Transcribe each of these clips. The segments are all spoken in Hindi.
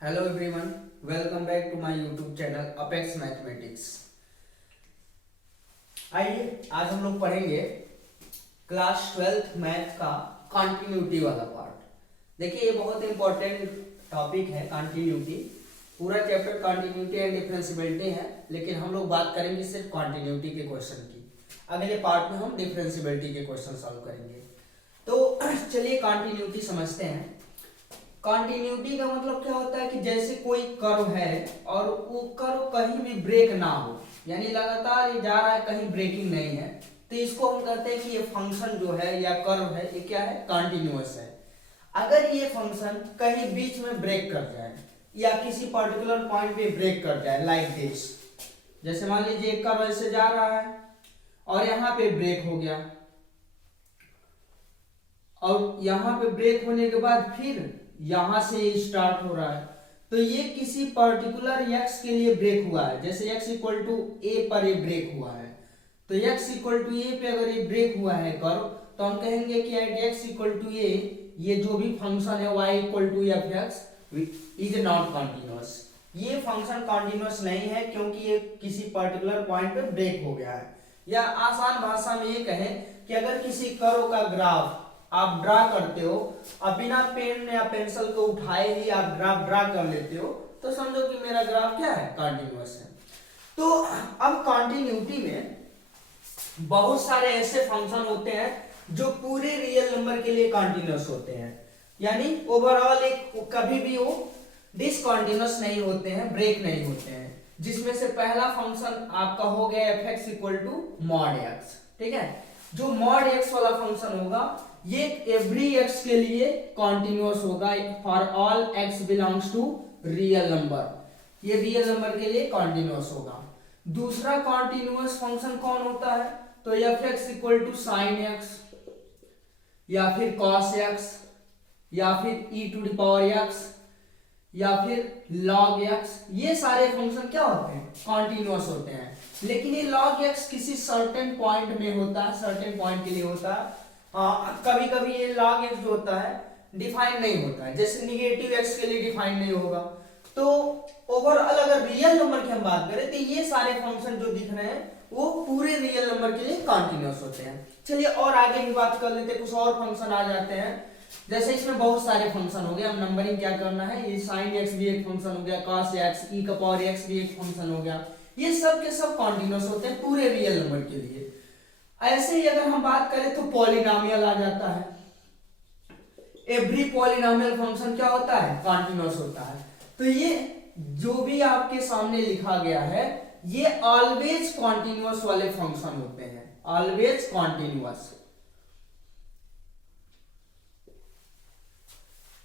Hello everyone, welcome back to my YouTube channel Apex Mathematics. आइए आज हम लोग पढ़ेंगे क्लास 12th मैथ का कॉन्टिन्यूटी वाला पार्ट। देखिए ये बहुत इंपॉर्टेंट टॉपिक है कॉन्टिन्यूटी। पूरा चैप्टर कॉन्टिन्यूटी एंड डिफरेंशियबिलिटी है, लेकिन हम लोग बात करेंगे सिर्फ कॉन्टिन्यूटी के क्वेश्चन की। अगले पार्ट में हम डिफरेंशियबिलिटी के क्वेश्चन सॉल्व करेंगे। तो चलिए कॉन्टिन्यूटी समझते हैं। कॉन्टिन्यूटी का मतलब क्या होता है कि जैसे कोई कर्व है और वो कर्व कहीं भी ब्रेक ना हो, यानी लगातार ये जा रहा है, कहीं ब्रेकिंग नहीं है, तो इसको हम कहते हैं कि ये फंक्शन जो है या कर्व है ये क्या है, कॉन्टिन्यूअस है। अगर ये फंक्शन कहीं बीच में ब्रेक कर जाए या किसी पर्टिकुलर पॉइंट पे ब्रेक कर जाए लाइक दिस, जैसे मान लीजिए एक कर्व ऐसे जा रहा है और यहाँ पे ब्रेक हो गया और यहाँ पे ब्रेक होने के बाद फिर यहां से स्टार्ट हो रहा है, तो ये किसी पर्टिकुलर x के लिए ब्रेक हुआ है। जैसे x इक्वल टू ए पर ये ब्रेक हुआ है, तो x इक्वल टू ए पे अगर ये ब्रेक हुआ है कर्व, तो हम कहेंगे कि at x equal to A ये जो भी फंक्शन है y equal to F X is not continuous. ये फंक्शन कॉन्टिन्यूअस नहीं है क्योंकि ये किसी पर्टिकुलर पॉइंट पे ब्रेक हो गया है। या आसान भाषा में ये कहें कि अगर किसी कर्व का ग्राफ आप ड्रा करते हो, अब बिना पेन या पेंसिल को उठाए ही आप ग्राफ ड्रा कर लेते हो, तो समझो कि मेरा ग्राफ क्या है, कॉन्टिन्यूअस है। तो अब कॉन्टिन्यूटी में बहुत सारे ऐसे फंक्शन होते हैं जो पूरे रियल नंबर के लिए कॉन्टिन्यूअस होते हैं, यानी ओवरऑल एक कभी भी वो डिसकॉन्टिन्यूअस नहीं होते हैं, ब्रेक नहीं होते हैं। जिसमें से पहला फंक्शन आपका हो गया F x equal to mod X. ठीक है, जो मॉड एक्स वाला फंक्शन होगा ये एवरी एक्स के लिए कॉन्टिन्यूअस होगा, for all X belongs to real number, ये रियल नंबर के लिए कॉन्टिन्यूअस होगा। दूसरा कॉन्टिन्यूअस फंक्शन कौन होता है, तो F x equal to sine X या फिर कॉस एक्स या फिर E to the power X या फिर लॉग एक्स, ये सारे फंक्शन क्या होते हैं, कॉन्टिन्यूअस होते हैं। लेकिन ये लॉग एक्स किसी सर्टेन पॉइंट में होता है, सर्टेन पॉइंट के लिए होता है। कभी कभी ये log x जो होता है डिफाइन नहीं होता है, जैसे निगेटिव x के लिए डिफाइन नहीं होगा। तो ओवरऑल अगर रियल नंबर की हम बात करें तो ये सारे फंक्शन जो दिख रहे हैं वो पूरे रियल नंबर के लिए कॉन्टिन्यूअस होते हैं। चलिए और आगे भी बात कर लेते हैं, कुछ और फंक्शन आ जाते हैं। जैसे इसमें बहुत सारे फंक्शन हो गए, हम नंबरिंग क्या करना है, ये sin x भी एक फंक्शन हो गया, cos x, e का पावर x भी एक फंक्शन हो गया, ये सब के सब कॉन्टिन्यूअस होते हैं पूरे रियल नंबर के लिए। ऐसे ही अगर हम बात करें तो पॉलिनोमियल आ जाता है। एवरी पॉलिनोमियल फंक्शन क्या होता है, कॉन्टिन्यूअस होता है। तो ये जो भी आपके सामने लिखा गया है ये ऑलवेज कॉन्टिन्यूअस वाले फंक्शन होते हैं, ऑलवेज कॉन्टिन्यूअस।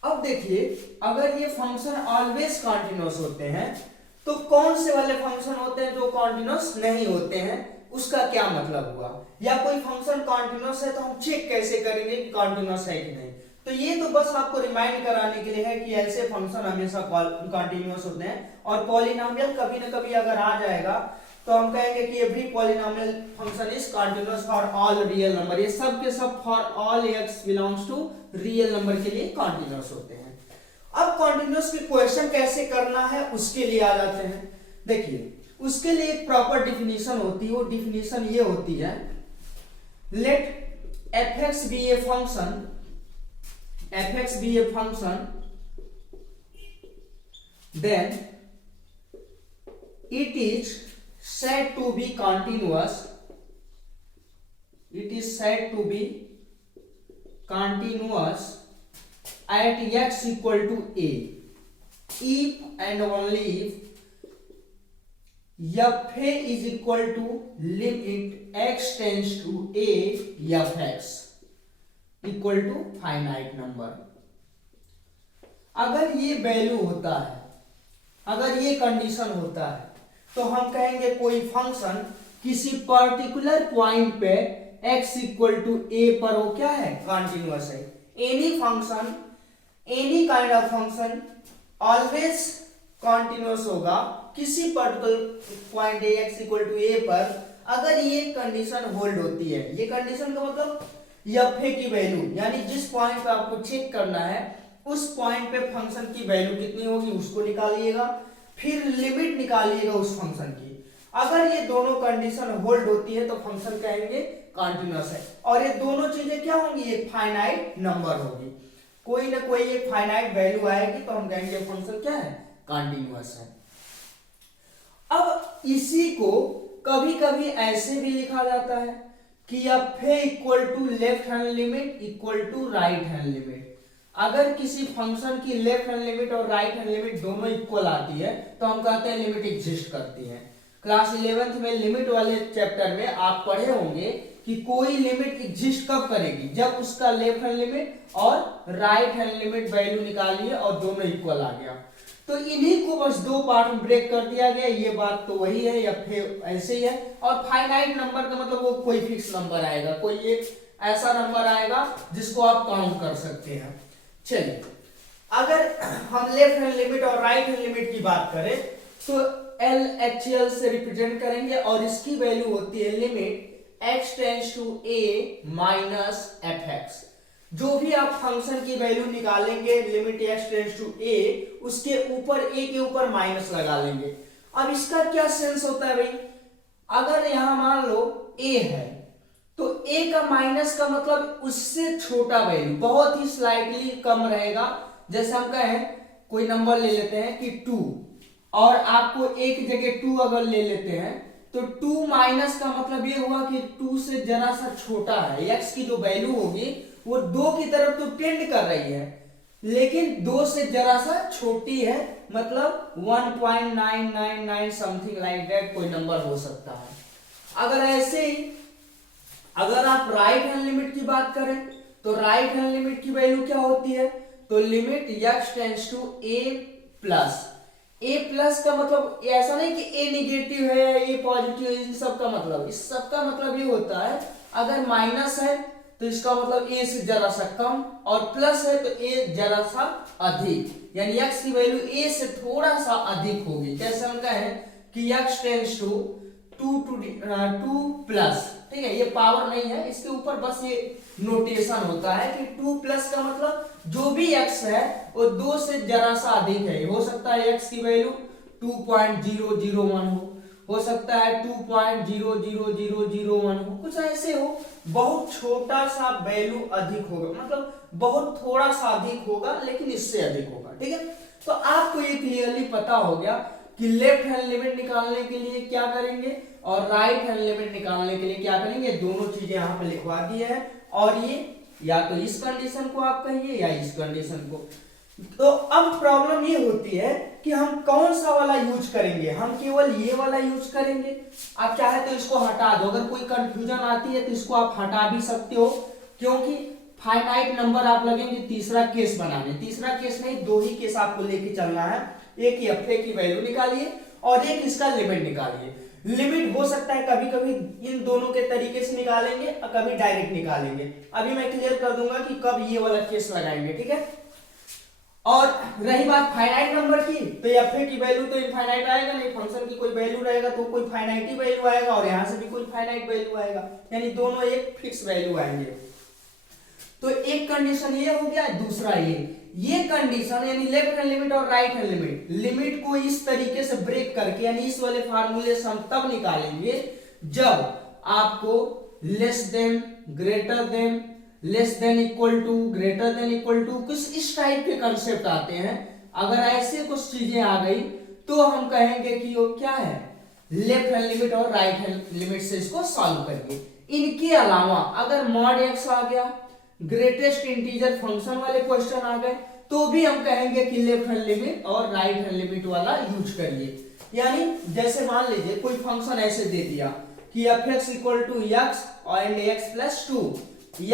अब देखिए अगर ये फंक्शन ऑलवेज कॉन्टिन्यूअस होते हैं तो कौन से वाले फंक्शन होते हैं जो कॉन्टिन्यूअस नहीं होते हैं, उसका क्या मतलब हुआ। या कोई फंक्शन कॉन्टिन्यूअस है तो हम चेक कैसे करेंगे कि कॉन्टिन्यूअस है कि नहीं। तो ये तो बस आपको रिमाइंड कराने के लिए है कि ऐसे फंक्शन हमेशा कॉन्टिन्यूअस होते हैं। और पॉलिनोमियल कभी ना कभी अगर आ जाएगा तो हम कहेंगे कि every polynomial function is continuous for all real number, ये सब के सब for all X belongs to real number के लिए कॉन्टिन्यूअस होते हैं। अब कॉन्टिन्यूअस के क्वेश्चन कैसे करना है उसके लिए आ जाते हैं। देखिए उसके लिए एक प्रॉपर डिफिनीशन होती है, वो डिफिनीशन ये होती है, let F X be a function, F X be a function then it is said to be continuous, it is said to be continuous at x equal to a if and only if f is equal to limit x tends to a f x equal to finite number। अगर ये वैल्यू होता है, अगर ये कंडीशन होता है, तो हम कहेंगे कोई फंक्शन किसी पर्टिकुलर पॉइंट पे x इक्वल टू a पर वो क्या है, कॉन्टिन्यूअस है। Any function, any kind of function always continuous होगा किसी particular point x equal to a पर, अगर ये कंडीशन होल्ड होती है। ये कंडीशन का मतलब f की वैल्यू, यानी जिस पॉइंट पे आपको चेक करना है उस पॉइंट पे फंक्शन की वैल्यू कितनी होगी उसको निकालिएगा, फिर लिमिट निकालिएगा उस फंक्शन की। अगर ये दोनों कंडीशन होल्ड होती है तो फंक्शन कहेंगे कॉन्टिन्यूअस है, और ये दोनों चीजें क्या होंगी, एक फाइनाइट नंबर होगी, कोई ना कोई एक फाइनाइट वैल्यू आएगी तो हम कहेंगे फंक्शन क्या है, कॉन्टिन्यूअस है। अब इसी को कभी कभी ऐसे भी लिखा जाता है कि F equal to left hand limit equal to right hand limit. अगर किसी फंक्शन की लेफ्ट हैंड लिमिट और राइट हैंड लिमिट दोनों इक्वल आती है तो हम कहते हैं लिमिट एग्जिस्ट करती है। क्लास 11th में लिमिट वाले चैप्टर में आप पढ़े होंगे कि कोई लिमिट एग्जिस्ट कब करेगी, जब उसका लेफ्ट हैंड लिमिट और राइट हैंड लिमिट वैल्यू निकालिए और दोनों इक्वल आ गया। तो इन्हीं को बस दो पार्ट में ब्रेक कर दिया गया, ये बात तो वही है या फिर ऐसे ही है। और फाइनाइट नंबर का मतलब वो कोई फिक्स नंबर आएगा, कोई एक ऐसा नंबर आएगा जिसको आप काउंट कर सकते हैं। चलिए, अगर हम लेफ्ट हैंड लिमिट और राइट हैंड लिमिट की बात करें तो LHL से रिप्रेजेंट करेंगे और इसकी वैल्यू होती है limit x tends to a minus fx। जो भी आप फंक्शन की वैल्यू निकालेंगे limit x tends to a, उसके ऊपर a के ऊपर माइनस लगा लेंगे। अब इसका क्या सेंस होता है भाई, अगर यहां मान लो a है तो a का माइनस का मतलब उससे छोटा वैल्यू, बहुत ही स्लाइटली कम रहेगा। जैसे हम कहें कोई नंबर ले लेते हैं कि 2 और आपको a की जगह 2 अगर ले लेते हैं तो 2 माइनस का मतलब ये हुआ कि 2 से जरा सा छोटा है। x की जो वैल्यू होगी वो 2 की तरफ तो टेंड कर रही है लेकिन 2 से जरा सा छोटी है, मतलब 1.999 समथिंग लाइक दैट कोई नंबर हो सकता है। अगर ऐसे ही अगर आप राइट हैंड लिमिट की बात करें तो राइट हैंड लिमिट की वैल्यू क्या होती है, तो limit x tends to a plus. a plus का मतलब ऐसा नहीं कि a निगेटिव है या a पॉजिटिव है, इन सब का मतलब, इस सब का मतलब ये होता है अगर माइनस है तो इसका मतलब a से जरा सा कम और प्लस है तो a जरा सा अधिक, यानी x की वैल्यू a से थोड़ा सा अधिक होगी। कैसे हम कहें कि x टेंड्स टू 2 प्लस, ठीक है, ये पावर नहीं है, इसके ऊपर बस ये नोटेशन होता है कि 2 प्लस का मतलब जो भी x है वो 2 से जरा सा अधिक है। हो सकता है x की वैल्यू 2.0001 हो सकता है 2.00001 हो, कुछ ऐसे हो, बहुत छोटा सा वैल्यू अधिक होगा, मतलब बहुत थोड़ा सा अधिक होगा लेकिन इससे अधिक होगा। ठीक है, तो आपको ये क्लियरली पता हो गया कि लेफ्ट हैंड लिमिट निकालने के लिए क्या करेंगे और राइट हैंड लिमिट निकालने के लिए क्या करेंगे, दोनों चीजें यहाँ पे लिखवा दी है। और ये या तो इस कंडीशन को आप कहिए या इस कंडीशन को। तो अब प्रॉब्लम ये होती है कि हम कौन सा वाला यूज करेंगे, हम केवल ये वाला यूज करेंगे। आप चाहे तो इसको हटा दो, अगर कोई कंफ्यूजन आती है तो इसको आप हटा भी सकते हो, क्योंकि फाइनाइट नंबर आप लगेंगे तीसरा केस बनाने। तीसरा केस नहीं, 2 ही केस आपको लेके चलना है, एक एफ की वैल्यू निकालिए और एक इसका लिमिट निकालिए। लिमिट हो सकता है कभी कभी इन दोनों के तरीके से निकालेंगे और कभी डायरेक्ट निकालेंगे। अभी मैं क्लियर कर दूंगा कि कब ये वाला केस लगाएंगे। ठीक है, और रही बात फाइनाइट नंबर की, तो एफ की वैल्यू तो इनफाइनाइट आएगा नहीं, फंक्शन की कोई वैल्यू रहेगा तो कोई फाइनाइट ही वैल्यू आएगा और यहां से भी कोई फाइनाइट वैल्यू आएगा, यानी दोनों एक फिक्स वैल्यू आएंगे। तो एक कंडीशन ये हो गया, दूसरा ये कंडीशन यानी लेफ्ट हैंड लिमिट और राइट हैंड लिमिट, लिमिट को इस तरीके से ब्रेक करके यानी इस वाले फार्मूले से हम तब निकालेंगे जब आपको less than, greater than, less than equal to, greater than equal to, कुछ इस टाइप के कंसेप्ट आते हैं। अगर ऐसे कुछ चीजें आ गई तो हम कहेंगे कि वो क्या है, लेफ्ट हैंड लिमिट और राइट हैंड लिमिट से इसको सॉल्व करिए। इनके अलावा अगर मॉड एक्स आ गया, ग्रेटेस्ट इंटीजर फंक्शन वाले क्वेश्चन आ गए, तो भी हम कहेंगे कि लेफ्ट हैंड लिमिट और राइट हैंड लिमिट वाला यूज करिए। यानी जैसे मान लीजिए कोई फंक्शन ऐसे दे दिया कि fx equal to X and x plus 2,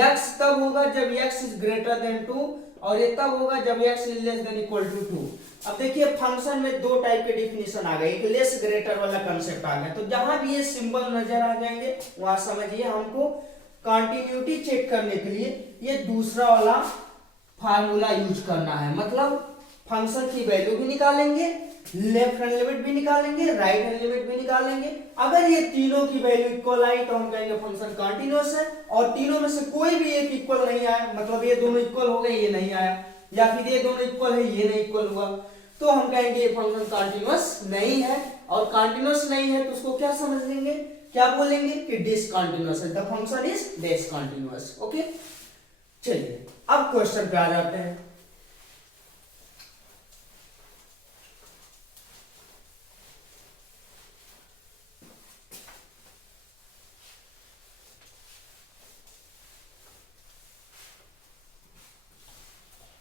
x तब होगा जब x इज ग्रेटर देन 2 और ये तब होगा जब x is less than equal to 2। अब देखिए फंक्शन में 2 टाइप के डिफिनेशन आ गए, एक लेस ग्रेटर वाला कंसेप्ट आ गया। तो जहां भी ये सिंबल नजर आ जाएंगे वहां समझिए हमको कंटिन्यूटी चेक करने के लिए ये दूसरा वाला फार्मूला यूज करना है। मतलब फंक्शन की वैल्यू भी निकालेंगे, लेफ्ट हैंड लिमिट भी निकालेंगे, राइट हैंड लिमिट भी निकालेंगे। अगर ये तीनों की वैल्यू इक्वल आई तो हम कहेंगे फंक्शन कंटिन्यूअस है, और तीनों में से कोई भी एक इक्वल नहीं आया, मतलब ये दोनों इक्वल हो गए, ये नहीं आया, या फिर ये दोनों इक्वल है ये नहीं इक्वल हुआ, तो हम कहेंगे ये फंक्शन कॉन्टिन्यूअस नहीं है। और कॉन्टिन्यूअस नहीं है तो उसको क्या समझ लेंगे, क्या बोलेंगे कि डिसकंटिन्यूअस है, the function is discontinuous. Okay, चलिए अब क्वेश्चन पे आ जाते हैं।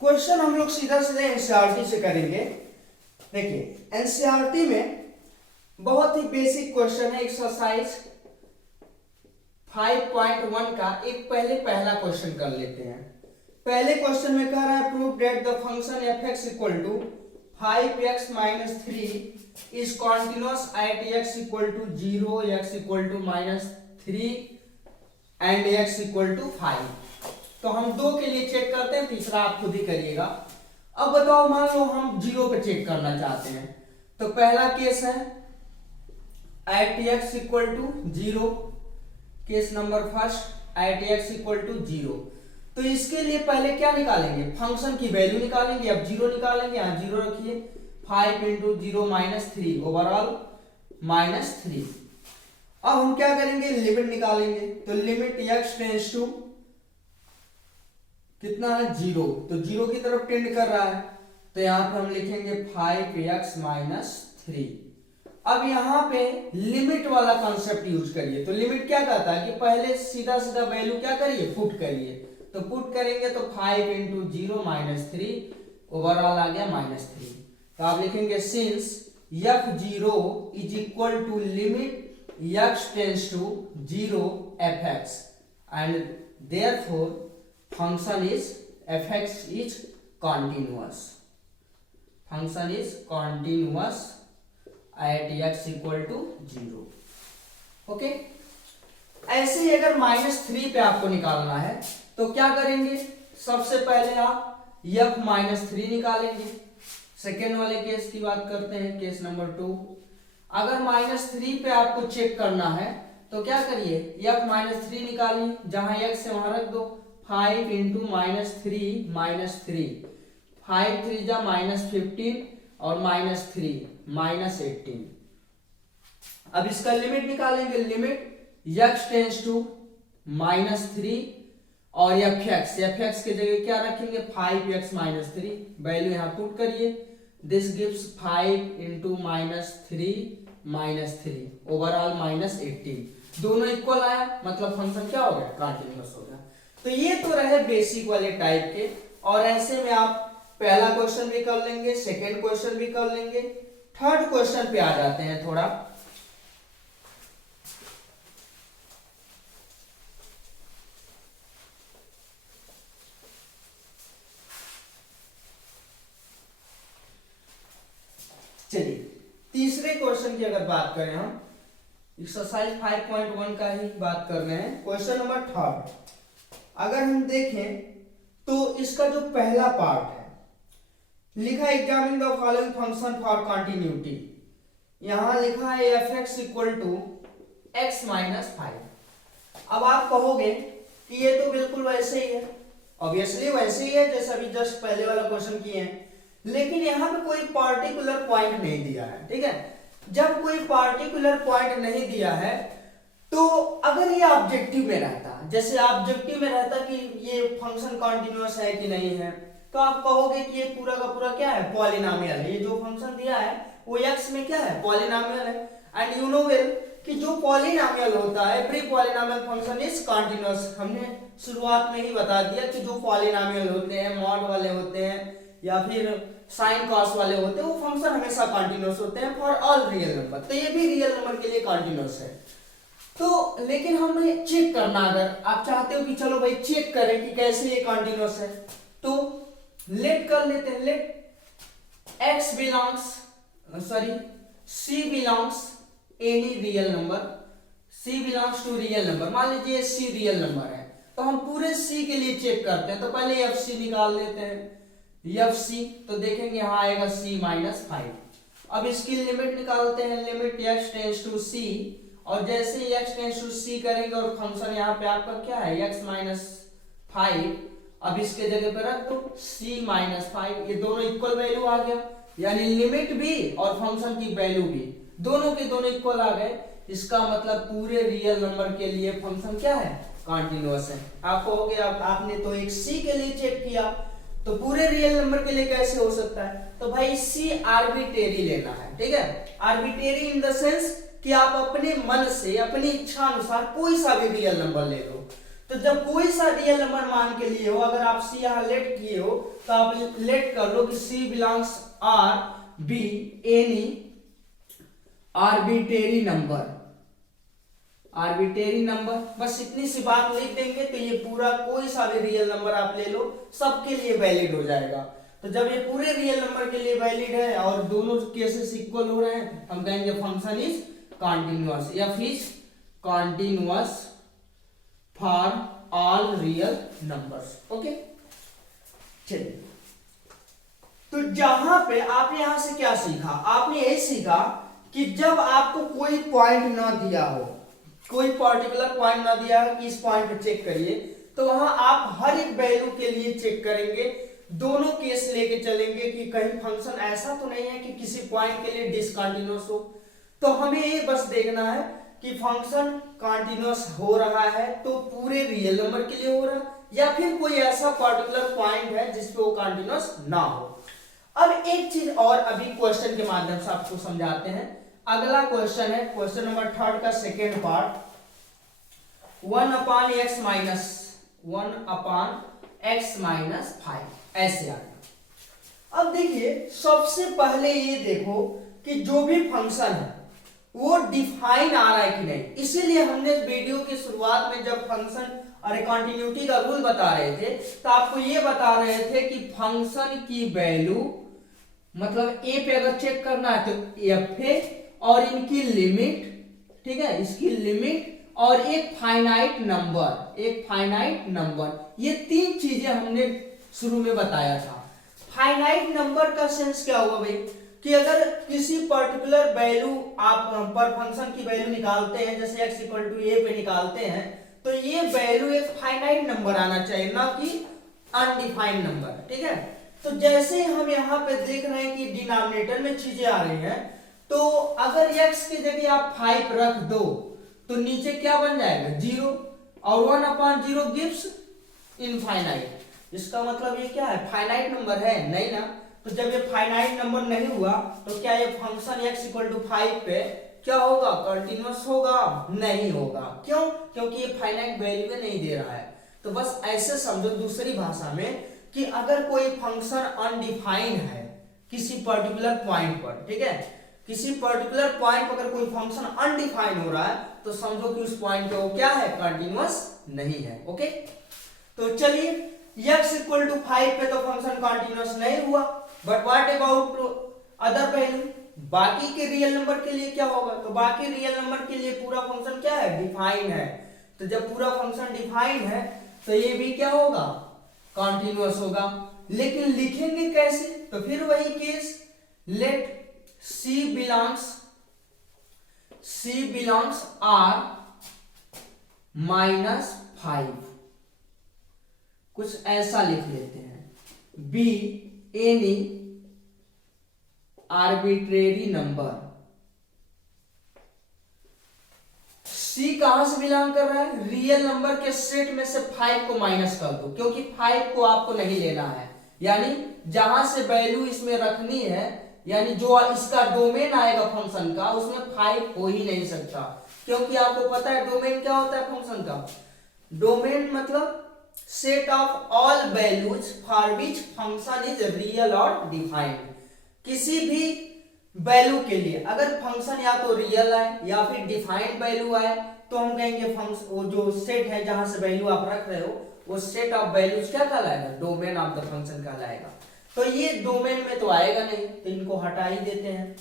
क्वेश्चन हम लोग सीधा सीधा एनसीईआरटी से करेंगे। देखिए एनसीईआरटी में बहुत ही बेसिक क्वेश्चन है, एक्सरसाइज 5.1 का एक पहला क्वेश्चन कर लेते हैं। पहले क्वेश्चन में कह रहा है prove that the function f(x) equal to 5x - 3 is continuous at x equal to 0, x equal to -3 and x equal to 5। तो हम दो के लिए चेक करते हैं, तीसरा आप खुद ही करिएगा। अब बताओ, मान लो हम 0 पे चेक करना चाहते हैं, तो पहला केस है at x equal to 0, case number first at x equal to 0। तो इसके लिए पहले क्या निकालेंगे, फंक्शन की वैल्यू निकालेंगे। अब 0 निकालेंगे, यहाँ 0 रखिए, 5 × 0 -3 ओवरऑल -3। अब हम क्या करेंगे, लिमिट निकालेंगे। तो लिमिट x टेंड्स टू कितना है 0, तो 0 की तरफ टेंड कर रहा है, तो यहां पे हम लिखेंगे 5x - 3। अब यहाँ पे लिमिट वाला कॉन्सेप्ट यूज करिए। तो लिमिट क्या कहता है कि पहले सीधा सीधा वैल्यू क्या करिए, पुट करिए। तो पुट करेंगे तो 5 × 0 -3 ओवरऑल आ गया -3। तो आप लिखेंगे since f0 is equal to limit x tends to 0 f(x) and therefore function is f(x) is continuous, function is continuous at x equal to 0। Okay, ऐसे ही अगर -3 पे आपको निकालना है तो क्या करेंगे, सबसे पहले आप f -3 निकालेंगे। सेकेंड वाले केस की बात करते हैं, केस नंबर 2। अगर -3 पे आपको चेक करना है तो क्या करिए, f -3 निकालिए, जहां x से वहां रख दो, 5 × -3 -3, 5 3 जा -15 और -3 -18। अब इसका लिमिट निकालेंगे, लिमिट x टेंड्स टू -3 और f(x) के जगह क्या रखेंगे, 5x - 3, वैल्यू यहां पुट करिए। This gives 5 × -3 overall -18। दोनों इक्वल आया, मतलब फंक्शन क्या हो गया, कंटिन्यूअस हो गया। तो ये तो रहे बेसिक वाले टाइप के, और ऐसे में आप पहला क्वेश्चन भी कर लेंगे, सेकंड क्वेश्चन भी कर लेंगे। थर्ड क्वेश्चन पे आ जाते हैं थोड़ा। चलिए तीसरे क्वेश्चन की अगर बात करें, हम एक्सरसाइज 5.1 का ही बात कर रहे हैं। क्वेश्चन नंबर 3 अगर हम देखें तो इसका जो पहला पार्ट है लिखा examine the following function for continuity. यहां लिखा है f(x) इक्वल टू x - 5। अब आप कहोगे कि ये तो बिल्कुल वैसे ही है, ऑब्वियसली वैसे ही है जैसे अभी जस्ट पहले वाला क्वेश्चन किए हैं, लेकिन यहाँ पे कोई पार्टिकुलर पॉइंट नहीं दिया है। ठीक है, जब कोई पार्टिकुलर पॉइंट नहीं दिया है तो अगर ये ऑब्जेक्टिव में रहता, जैसे ऑब्जेक्टिव में रहता कि ये फंक्शन कॉन्टिन्यूअस है कि नहीं है, तो आप कहोगे कि ये पूरा का पूरा क्या है, पॉलिनोमियल है। ये जो फंक्शन दिया है वो x में क्या है, पॉलिनोमियल है। एंड यू नो वेल कि जो पॉलिनोमियल होता है, every polynomial function is continuous. हमने शुरुआत में ही बता दिया कि जो पॉलिनोमियल होते हैं, मॉड वाले होते हैं या फिर साइन कॉस वाले होते हैं, वो फंक्शन हमेशा कंटिन्यूअस होते हैं फॉर ऑल रियल नंबर। तो ये भी रियल नंबर के लिए कंटिन्यूअस है। तो लेकिन हमें चेक करना, अगर आप चाहते हो कि चलो भाई चेक करें कि कैसे ये कंटिन्यूअस है, तो लेट कर लेते हैं। Let x belongs c belongs any real number, c belongs to real number. मान लीजिए c रियल नंबर है, तो हम पूरे c के लिए चेक करते हैं। तो पहले fc निकाल लेते हैं, fc तो देखेंगे यहाँ आएगा c - 5। अब इसकी लिमिट निकालते हैं, limit x tends to c, और जैसे ही x टेंड्स टू c करेंगे और फंक्शन यहाँ पे आपका क्या है x - 5 अब इसके जगह पे रख दो c माइनस 5, ये दोनों इक्वल वैल्यू आ गया, यानी लिमिट भी और फंक्शन की वैल्यू भी दोनों के दोनों इक्वल आ गए। इसका मतलब पूरे रियल नंबर के लिए फंक्शन क्या है, कॉन्टिन्यूअस है। आप कहोगे आपने तो एक c के लिए चेक किया, तो पूरे रियल नंबर के लिए कैसे हो सकता है? तो भाई c आर्बिट्रेरी लेना है, ठीक है। आर्बिट्रेरी इन द सेंस कि आप अपने मन से अपनी इच्छा अनुसार कोई सा भी रियल नंबर ले लो। तो जब कोई सा रियल नंबर मान के लिए हो, अगर आप c यहां लेट किए हो तो आप लेट कर लो कि c belongs R be any arbitrary number, arbitrary number, बस इतनी सी बात लिख देंगे तो ये पूरा कोई सा भी रियल नंबर आप ले लो सबके लिए वैलिड हो जाएगा। तो जब ये पूरे रियल नंबर के लिए वैलिड है और दोनों केसेस इक्वल हो रहे हैं, हम कहेंगे फंक्शन इज कॉन्टिन्यूअस या फिर continuous for all real numbers. Okay, चलिए, तो जहां पे आपने यहां से क्या सीखा, आपने यही सीखा कि जब आपको कोई पॉइंट ना दिया हो, कोई पर्टिकुलर पॉइंट ना दिया है कि इस पॉइंट पे चेक करिए, तो वहां आप हर एक वैल्यू के लिए चेक करेंगे, दोनों केस लेके चलेंगे कि कहीं फंक्शन ऐसा तो नहीं है कि किसी पॉइंट के लिए डिसकंटिन्यूअस हो। तो हमें ये बस देखना है कि फंक्शन कंटिन्यूअस हो रहा है तो पूरे रियल नंबर के लिए हो रहा है, या फिर कोई ऐसा पर्टिकुलर पॉइंट है जिसपे वो कंटिन्यूअस ना हो। अब एक चीज और अभी क्वेश्चन के माध्यम से आपको समझाते हैं। अगला क्वेश्चन है क्वेश्चन नंबर 3 का सेकेंड पार्ट, 1/x-5 ऐसे आ गया। अब देखिए, सबसे पहले ये देखो कि जो भी फंक्शन है वो डिफाइन आ रहा है कि नहीं। इसीलिए हमने वीडियो की शुरुआत में जब फंक्शन और कंटिन्यूटी का रूल बता रहे थे तो आपको ये बता रहे थे कि फंक्शन की वैल्यू मतलब a पे अगर चेक करना है तो f है और इनकी लिमिट, ठीक है, इसकी लिमिट और एक फाइनाइट नंबर, ये तीन चीजें हमने शुरू में बताया था। फाइनाइट नंबर का सेंस क्या हुआ भाई, कि अगर किसी पर्टिकुलर वैल्यू आप पर फंक्शन की वैल्यू निकालते हैं, जैसे x इक्वल टू a पे निकालते हैं, तो ये वैल्यू एक फाइनाइट नंबर आना चाहिए, ना कि अनडिफाइंड नंबर, ठीक है। तो जैसे हम यहाँ पे देख रहे हैं कि डिनोमिनेटर में चीजें आ रही हैं, तो अगर x की जगह आप 5 रख दो तो नीचे क्या बन जाएगा 0, और 1/0 गिव्स इनफाइनाइट। इसका मतलब ये क्या है, फाइनाइट नंबर है नहीं ना। तो जब ये फाइनाइट नंबर नहीं हुआ तो क्या ये फंक्शन x इक्वल टू 5 पे क्या होगा, कंटिन्यूअस होगा? नहीं होगा। क्यों? क्योंकि ये फाइनाइट वैल्यू नहीं दे रहा है। तो बस ऐसे समझो दूसरी भाषा में कि अगर कोई फंक्शन अनडिफाइंड है किसी पर्टिकुलर पॉइंट पर, ठीक है, किसी पर्टिकुलर पॉइंट पर अगर कोई फंक्शन अनडिफाइंड हो रहा है तो समझो कि उस पॉइंट पे वो क्या है, कंटिन्यूअस नहीं है। ओके, तो चलिए, x इक्वल टू 5 पे तो फंक्शन कंटिन्यूअस नहीं हुआ, but what about other value, बाकी के रियल नंबर के लिए क्या होगा? तो बाकी रियल नंबर के लिए पूरा फंक्शन क्या है, डिफाइंड है। तो जब पूरा फंक्शन डिफाइंड है तो ये भी क्या होगा, कंटिन्यूअस होगा। लेकिन लिखेंगे कैसे? तो फिर वही case, let c belongs r -5, कुछ ऐसा लिख लेते हैं, b any arbitrary number. c कहां से बिलोंग कर रहा है, रियल नंबर के सेट में से 5 को माइनस कर दो, क्योंकि 5 को आपको नहीं लेना है, यानी जहां से वैल्यू इसमें रखनी है, यानी जो इसका डोमेन आएगा फंक्शन का, उसमें 5 हो ही नहीं सकता। क्योंकि आपको पता है डोमेन क्या होता है फंक्शन का, डोमेन मतलब set of all values for which function is real और डिफाइंड। किसी भी वैल्यू के लिए अगर फंक्शन या तो रियल आए या फिर डिफाइंड वैल्यू आए तो हम कहेंगे फंक्शन, वो जो सेट है जहां से वैल्यू आप रख रहे हो वो सेट ऑफ वैल्यूज क्या कहलाएगा, डोमेन ऑफ द फंक्शन कहलाएगा। तो ये डोमेन में तो आएगा नहीं, तो इनको हटा ही देते हैं।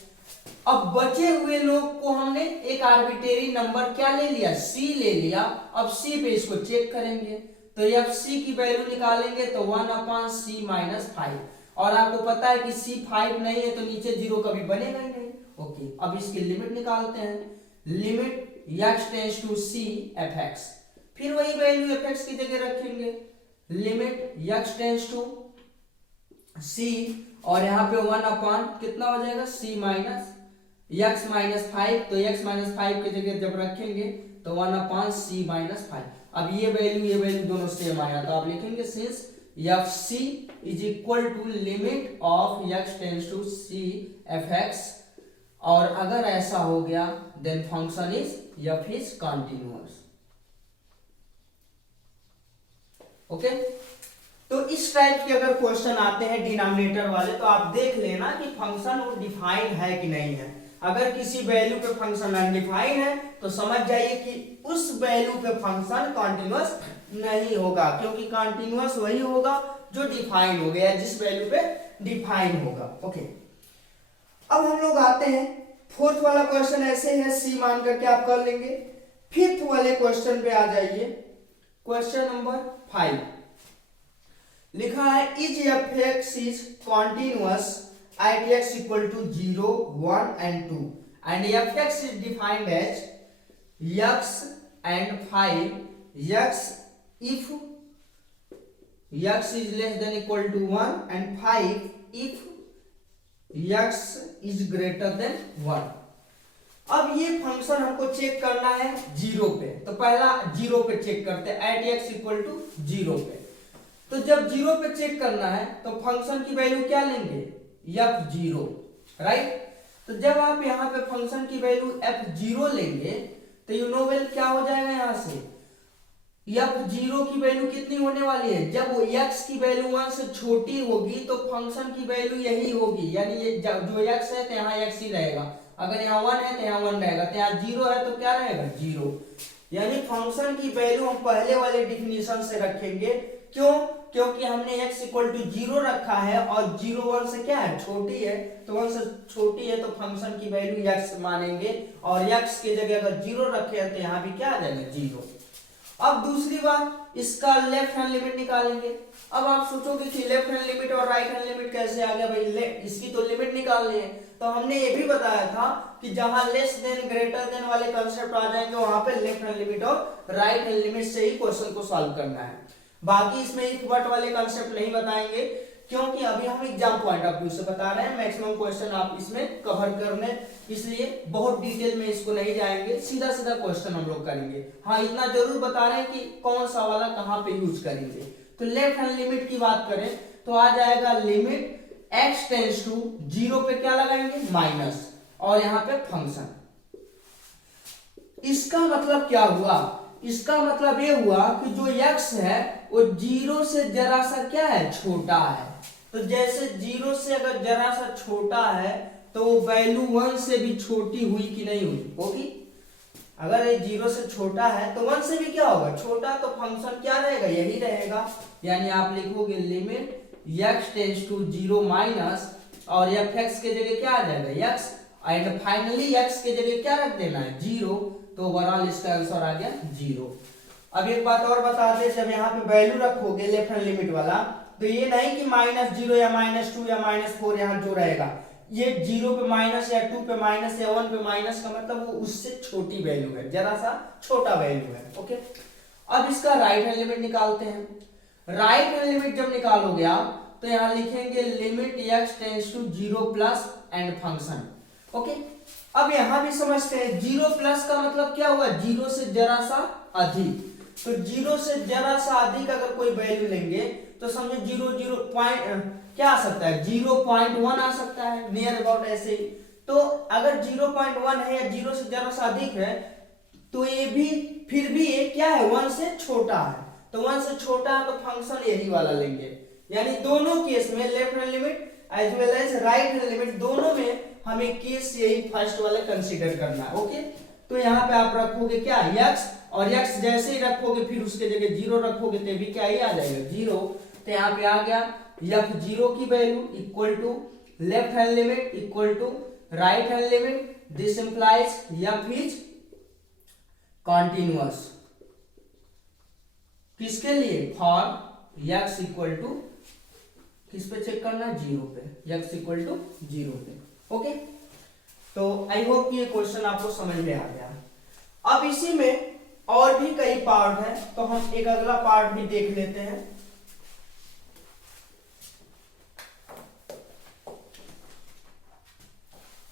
अब बचे हुए लोग को हमने एक आर्बिट्रेरी नंबर क्या ले लिया, c ले लिया। अब c पे इसको चेक करेंगे तो अब c की वैल्यू निकालेंगे तो 1/c-5, और आपको पता है कि c 5 नहीं है तो नीचे 0 कभी बनेगा ही नहीं। ओके, अब इसकी लिमिट निकालते हैं, limit x tends to c f(x), फिर वही वैल्यू f(x) की जगह रखेंगे, limit x tends to c, और यहाँ पे 1 अपॉन कितना हो जाएगा c माइनस x माइनस 5, तो x माइनस 5 की जगह जब रखेंगे तो 1 अपॉन c माइनस 5। अब ये वैल्यू दोनों सेम आया, तो आप लिखेंगे since f c is equal to limit of x tends to c f x, और अगर ऐसा हो गया then function is f is continuous. Okay, तो इस टाइप के अगर क्वेश्चन आते हैं डिनोमिनेटर वाले, तो आप देख लेना कि फंक्शन वो डिफाइंड है कि नहीं है। अगर किसी वैल्यू पे फंक्शन अनडिफाइंड है तो समझ जाइए कि उस वैल्यू पे फंक्शन कंटीन्यूअस नहीं होगा, क्योंकि कंटीन्यूअस वही होगा जो डिफाइन हो गया, जिस वैल्यू पे डिफाइन होगा। ओके, अब हम लोग आते हैं फोर्थ वाला क्वेश्चन, ऐसे है सी मान करके आप कर लेंगे। फिफ्थ वाले क्वेश्चन पे आ जाइए, क्वेश्चन नंबर 5 लिखा है is F X is continuous at x equal to 0, 1 and 2 and fx is defined as x and 5 x if x is less than equal to 1 and 5 if x is greater than 1। अब ये फंक्शन हमको चेक करना है 0 पे, तो पहला 0 पे चेक करते हैं at x equal to 0 पे। तो जब 0 पे चेक करना है तो फंक्शन की वैल्यू क्या लेंगे f0, राइट। तो जब आप यहाँ पे फंक्शन की वैल्यू f0 लेंगे तो यू नो वेल क्या हो जाएगा, यहाँ से f0 की वैल्यू कितनी होने वाली है, जब वो x की वैल्यू 1 से छोटी होगी तो फंक्शन की वैल्यू यही होगी, यानी ये जो x है तो यहाँ x ही रहेगा, अगर यहाँ 1 है तो यहाँ 1 रहेगा, तो यहाँ 0 है तो क्या रहेगा 0। यानी फंक्शन की वैल्यू हम पहले वाले डिफिनीशन से रखेंगे, क्यों, क्योंकि हमने x इक्वल टू 0 रखा है और 0 1 से क्या है छोटी है, तो 1 से छोटी है तो फंक्शन की वैल्यू x मानेंगे, और x की जगह अगर 0 रखे हैं तो यहाँ भी क्या आ जाएगा 0। अब दूसरी बात, इसका लेफ्ट हैंड लिमिट निकालेंगे। अब आप सोचोगे कि लेफ्ट हैंड लिमिट और राइट हैंड लिमिट कैसे आ गया भाई, इसकी तो लिमिट निकालनी है। तो हमने ये भी बताया था कि जहां लेस देन ग्रेटर देन वाले कंसेप्ट आ जाएंगे वहां पे लेफ्ट हैंड लिमिट और राइट हैंड लिमिट से ही क्वेश्चन को सॉल्व करना है। बाकी इसमें इफ बट वाले कंसेप्ट नहीं बताएंगे, क्योंकि अभी हम एग्जाम पॉइंट ऑफ व्यू से बता रहे हैं, मैक्सिमम क्वेश्चन आप इसमें कवर करने, इसलिए बहुत डिटेल में इसको नहीं जाएंगे, सीधा सीधा क्वेश्चन हम लोग करेंगे। हाँ, इतना जरूर बता रहे हैं कि कौन सा वाला कहां पे यूज करेंगे। तो लेफ्ट हैंड लिमिट की बात करें तो आ जाएगा लिमिट x टेंस टू 0 पे क्या लगाएंगे माइनस, और यहाँ पे फंक्शन। इसका मतलब क्या हुआ, इसका मतलब ये हुआ कि जो x है वो 0 से जरा सा क्या है छोटा है। तो जैसे 0 से अगर जरा सा छोटा है तो वैल्यू 1 से भी छोटी हुई कि नहीं हुई होगी। अगर ये 0 से छोटा है तो 1 से भी क्या होगा छोटा, तो फंक्शन क्या रहेगा यही रहेगा। यानी आप लिखोगे limit x tends to 0 minus, और fx के जगह क्या आ जाएगा x, एंड फाइनली x के जगह क्या रख देना है 0, तो ओवरऑल इसका आंसर आ गया 0। अब एक बात और बता दे, जब यहाँ पे वैल्यू रखोगे लेफ्ट हैंड लिमिट वाला, तो ये नहीं कि -0 या -2 या -4 यहाँ जो रहेगा, ये 0 पे माइनस या 2 पे माइनस या 1 पे माइनस का मतलब वो उससे छोटी वैल्यू है, जरा सा छोटा वैल्यू है। ओके, अब इसका राइट हैंड लिमिट निकालते हैं। राइट हैंड लिमिट जब निकालोगे आप तो यहाँ लिखेंगे limit x tends to 0 plus and function. Okay, अब यहाँ भी समझते हैं 0 प्लस का मतलब क्या हुआ, 0 से जरा सा अधिक। तो 0 से जरा सा अधिक अगर कोई वैल्यू लेंगे तो समझो 0 पॉइंट क्या आ सकता है 0.1 आ सकता है, नियर अबाउट ऐसे ही। तो अगर 0.1 है या 0 से जरा सा अधिक है तो ये भी फिर भी ये क्या है 1 से छोटा है, तो 1 से छोटा है तो फंक्शन यही वाला लेंगे। यानी दोनों केस में left hand limit as well as right hand limit दोनों में हमें केस यही फर्स्ट वाला कंसीडर करना है। ओके, तो यहाँ पे आप रखोगे क्या x, और x जैसे ही रखोगे फिर उसके जगह 0 रखोगे तो भी क्या ही आ जाएगा 0। तो यहाँ पे आ गया f0 की value equal to left hand limit equal to right hand limit, this implies f is continuous. किसके लिए, फॉर x इक्वल टू किस पे चेक करना 0 पे, x इक्वल टू 0 पे। ओके, तो आई होप ये क्वेश्चन आपको समझ में आ गया। अब इसी में और भी कई पार्ट है, तो हम एक अगला पार्ट भी देख लेते हैं।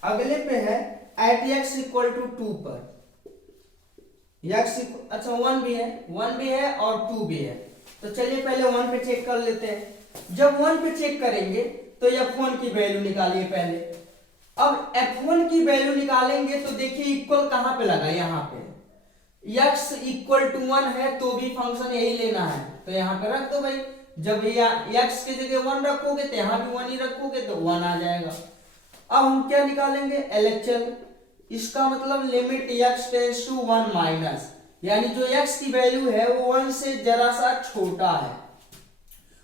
अगले पे है एट x इक्वल टू 2 पर अच्छा 1 भी है और 2 भी है। तो चलिए पहले 1 पे चेक कर लेते हैं। जब 1 पे चेक करेंगे तो f1 की वैल्यू निकालिए पहले। अब f1 की वैल्यू निकालेंगे तो देखिए इक्वल कहां पे लगा, यहाँ पे x इक्वल टू 1 है तो भी फंक्शन यही लेना है, तो यहाँ पे रख दो भाई। जब x की जगह 1 रखोगे तो यहाँ भी 1 ही रखोगे तो 1 आ जाएगा। अब हम क्या निकालेंगे, LHL, इसका मतलब limit x tends to 1 minus, यानी जो x की वैल्यू है वो 1 से जरा सा छोटा है,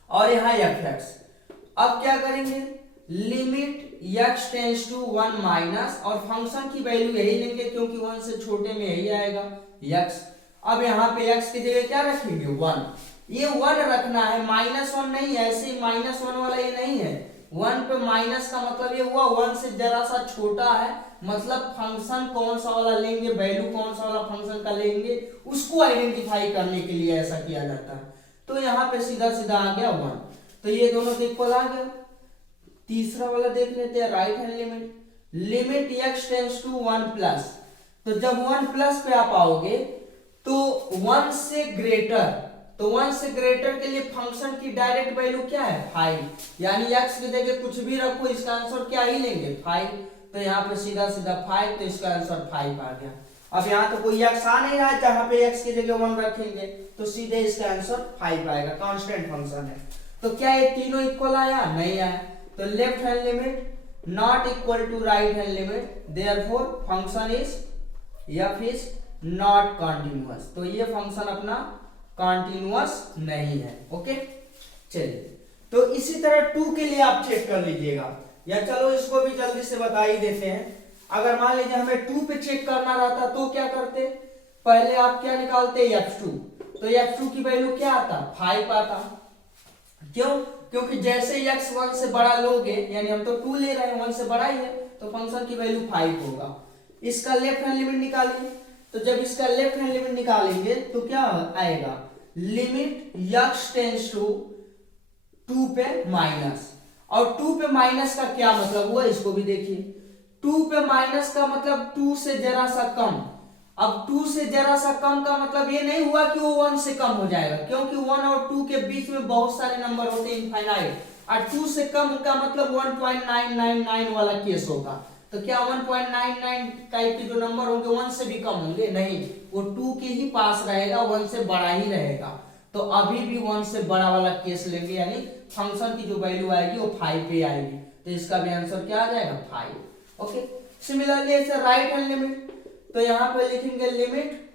और यहाँ fx। अब क्या करेंगे, limit x tends to 1 minus, और फंक्शन की वैल्यू यही लेंगे क्योंकि 1 से छोटे में यही आएगा x। अब यहाँ पे x की जगह क्या रखेंगे, 1। ये 1 रखना है, -1 नहीं है, ऐसे -1 वाला ये नहीं है। 1 पे माइनस का मतलब ये हुआ 1 से जरा सा छोटा है, मतलब फंक्शन कौन सा वाला लेंगे, वैल्यू कौन सा वाला फंक्शन का लेंगे, उसको आइडेंटिफाई करने के लिए ऐसा किया जाता है। तो यहाँ पे सीधा सीधा आ गया 1, तो ये दोनों तो इक्वल आ गया। तीसरा वाला देख लेते हैं, right hand limit, limit x tends to 1 plus. तो जब 1 प्लस पे आप आओगे तो 1 से ग्रेटर, तो 1 से ग्रेटर के लिए फंक्शन की डायरेक्ट वैल्यू क्या है, 5, यानी x की जगह कुछ भी रखो इसका आंसर क्या ही लेंगे, 5। तो यहाँ पे सीधा सीधा 5, तो इसका आंसर 5 आ गया। अब यहाँ तो कोई x आ नहीं रहा है, जहां पे x की जगह 1 रखेंगे तो सीधे इसका आंसर 5 आएगा, कांस्टेंट फंक्शन है। तो क्या ये तीनों इक्वल आया, नहीं आया। तो left hand limit not equal to right hand limit, therefore function is f is not continuous. तो ये फंक्शन अपना कॉन्टिन्यूअस नहीं है। ओके, चलिए तो इसी तरह 2 के लिए आप चेक कर लीजिएगा, या चलो इसको भी जल्दी से बता ही देते हैं। अगर मान लीजिए हमें 2 पे चेक करना रहता तो क्या करते, पहले आप क्या निकालते, f2। तो f2 की वैल्यू क्या आता, 5 आता। क्यों, क्योंकि जैसे ही x 1 से बड़ा लोगे, यानी हम तो 2 ले रहे हैं, 1 से बड़ा ही है, तो फंक्शन की वैल्यू 5 होगा। इसका लेफ्ट हैंड लिमिट निकालिए। तो जब इसका लेफ्ट हैंड लिमिट निकालेंगे तो क्या आएगा, लिमिट x टेंड्स टू 2 पे माइनस, और 2 पे माइनस का क्या मतलब हुआ, इसको भी देखिए। 2 पे माइनस का मतलब 2 से जरा सा कम। अब 2 से जरा सा कम का मतलब ये नहीं हुआ कि वो 1 से कम हो जाएगा, क्योंकि 1 और 2 के बीच में बहुत सारे नंबर होते हैं इनफाइनाइट, और 2 से कम का मतलब 1.999 वाला केस होगा। तो क्या 1.99 टाइप के जो नंबर होंगे 1 से भी कम होंगे, नहीं, वो 2 के ही पास रहेगा, 1 से बड़ा ही रहेगा। तो अभी भी 1 से बड़ा वाला केस लेंगे, यानी फंक्शन की जो वैल्यू आएगी वो 5 पे आएगी। तो इसका भी आंसर क्या आ जाएगा, 5। ओके, सिमिलरली ऐसे राइट हैंड लिमिट, तो यहाँ पे लिखेंगे limit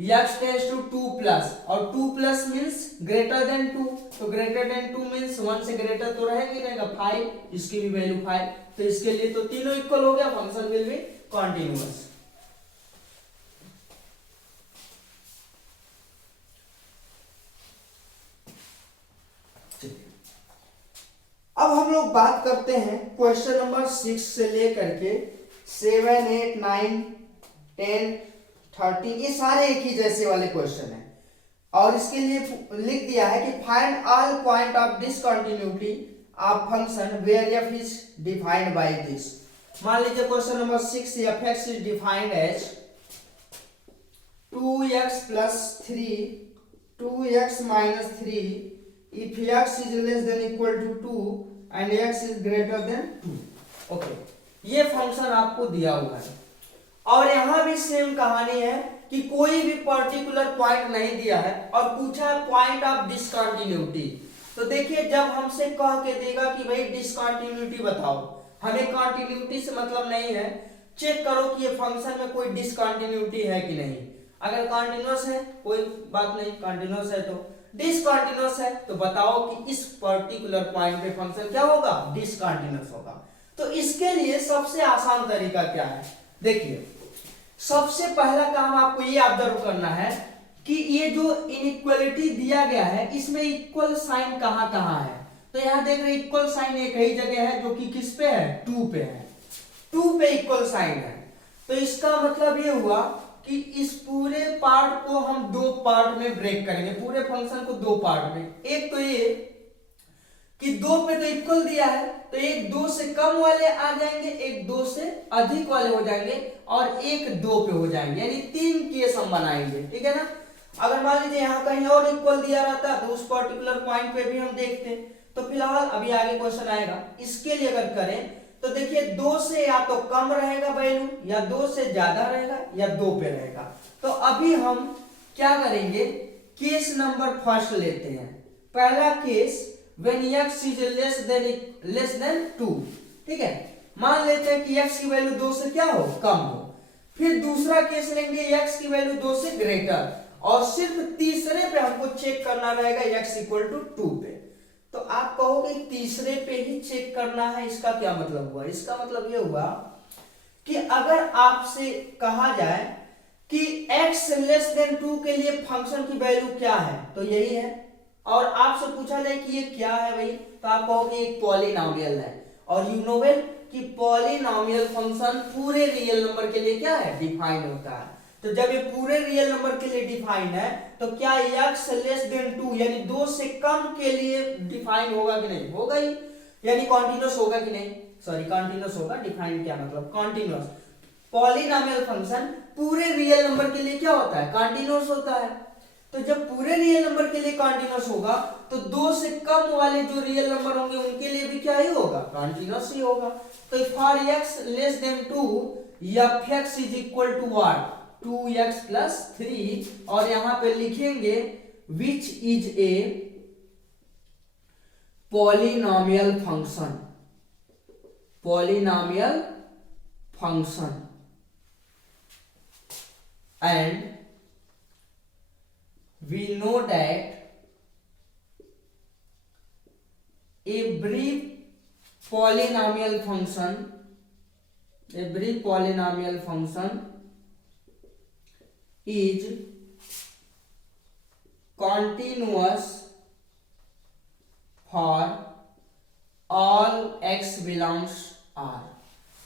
x tends to 2 plus, और 2 प्लस मींस ग्रेटर देन 2, तो ग्रेटर देन 2 मींस 1 से ग्रेटर तो रहेगा 5, इसकी भी वैल्यू 5। तो इसके लिए तो तीनों इक्वल हो गया, फंक्शन विल बी कॉन्टिन्यूअस। अब हम लोग बात करते हैं क्वेश्चन नंबर 6 से लेकर के 7, 8, 9, 10, 30, ये सारे एक ही जैसे वाले क्वेश्चन हैं। और इसके लिए लिख दिया है कि find all point of discontinuity of function where f is defined by this. मान लीजिए question number 6, f(x) is defined as 2x plus 3, 2x minus 3 if x is less than equal to 2 and x is greater than 2। Okay, ये फंक्शन आपको दिया हुआ है, और यहां भी सेम कहानी है कि कोई भी पर्टिकुलर पॉइंट नहीं दिया है और पूछा है पॉइंट ऑफ डिसकंटिन्यूटी। तो देखिए जब हमसे कह के देगा कि भाई डिसकंटिन्यूटी बताओ, हमें कंटिन्यूटी से मतलब नहीं है, चेक करो कि ये फंक्शन में कोई डिसकंटिन्यूटी है कि नहीं। अगर कंटिन्यूअस है कोई बात नहीं, कंटिन्यूअस है तो, डिसकंटिन्यूअस है तो बताओ कि इस पर्टिकुलर पॉइंट पे फंक्शन क्या होगा, डिसकंटिन्यूअस होगा। तो इसके लिए सबसे आसान तरीका क्या है, देखिए सबसे पहला काम आपको ये ऑब्जर्व करना है कि ये जो इनइक्वालिटी दिया गया है इसमें इक्वल साइन कहां कहां है। तो यहां देख रहे इक्वल साइन एक ही जगह है जो कि किस पे है, 2 पे है, 2 पे इक्वल साइन है। तो इसका मतलब ये हुआ कि इस पूरे पार्ट को हम 2 पार्ट में ब्रेक करेंगे, पूरे फंक्शन को 2 पार्ट में। एक तो ये कि 2 पे तो इक्वल दिया है, तो एक 2 से कम वाले आ जाएंगे, एक 2 से अधिक वाले हो जाएंगे और एक 2 पे हो जाएंगे, यानी 3 केस हम बनाएंगे, ठीक है ना। अगर मान लीजिए यहाँ कहीं और इक्वल दिया रहता तो उस पर्टिकुलर पॉइंट पे भी हम देखते। तो फिलहाल अभी आगे क्वेश्चन आएगा, इसके लिए अगर करें तो देखिए 2 से या तो कम रहेगा वैल्यू, या 2 से ज्यादा रहेगा, या 2 पे रहेगा। तो अभी हम क्या करेंगे, केस नंबर फर्स्ट लेते हैं। पहला case when x is less than 2, ठीक है। मान लेते हैं कि x की वैल्यू 2 से क्या हो, कम हो। फिर दूसरा केस लेंगे x की वैल्यू 2 से ग्रेटर, और सिर्फ तीसरे पे हमको चेक करना रहेगा x इक्वल टू 2 पे। तो आप कहोगे तीसरे पे ही चेक करना है, इसका क्या मतलब हुआ? इसका मतलब ये हुआ कि अगर आपसे कहा जाए कि x लेस देन 2 के लिए फंक्शन की वैल्यू क्या है, तो यही है। और आपसे पूछा जाए कि ये क्या है भाई, तो आप कहोगे एक पॉलिनोमियल है। और यू नो वेल कि पॉलिनोमियल फंक्शन पूरे रियल नंबर के लिए क्या है, डिफाइन होता है। तो जब ये पूरे रियल नंबर के लिए डिफाइन है तो क्या x लेस देन 2 यानी 2 से कम के लिए डिफाइन होगा कि नहीं? होगा ही, यानी कॉन्टिन्यूअस होगा कि नहीं? सॉरी, कॉन्टिन्यूअस होगा। डिफाइन क्या मतलब? कॉन्टिन्यूअस। पॉलिनोमियल फंक्शन पूरे रियल नंबर के लिए क्या होता है, कॉन्टिन्यूअस होता है। तो जब पूरे रियल नंबर के लिए कॉन्टिन्यूअस होगा तो 2 से कम वाले जो रियल नंबर होंगे उनके लिए भी क्या ही होगा, कॉन्टिन्यूअस ही होगा। तो for x less than 2 f(x) is equal to what, 2x plus 3, और यहां पे लिखेंगे which is a polynomial function, polynomial function and we know that every polynomial function is continuous for all x belongs R।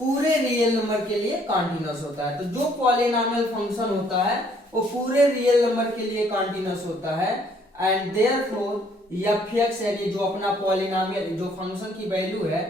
पूरे रियल नंबर के लिए कॉन्टिन्यूअस होता है। तो जो पॉलिनोमियल फंक्शन होता है वो पूरे रियल नंबर के लिए कॉन्टिन्यूअस होता है, एंड देयरफॉर f(x) यानी जो अपना पॉलिनोमियल जो फंक्शन की वैल्यू है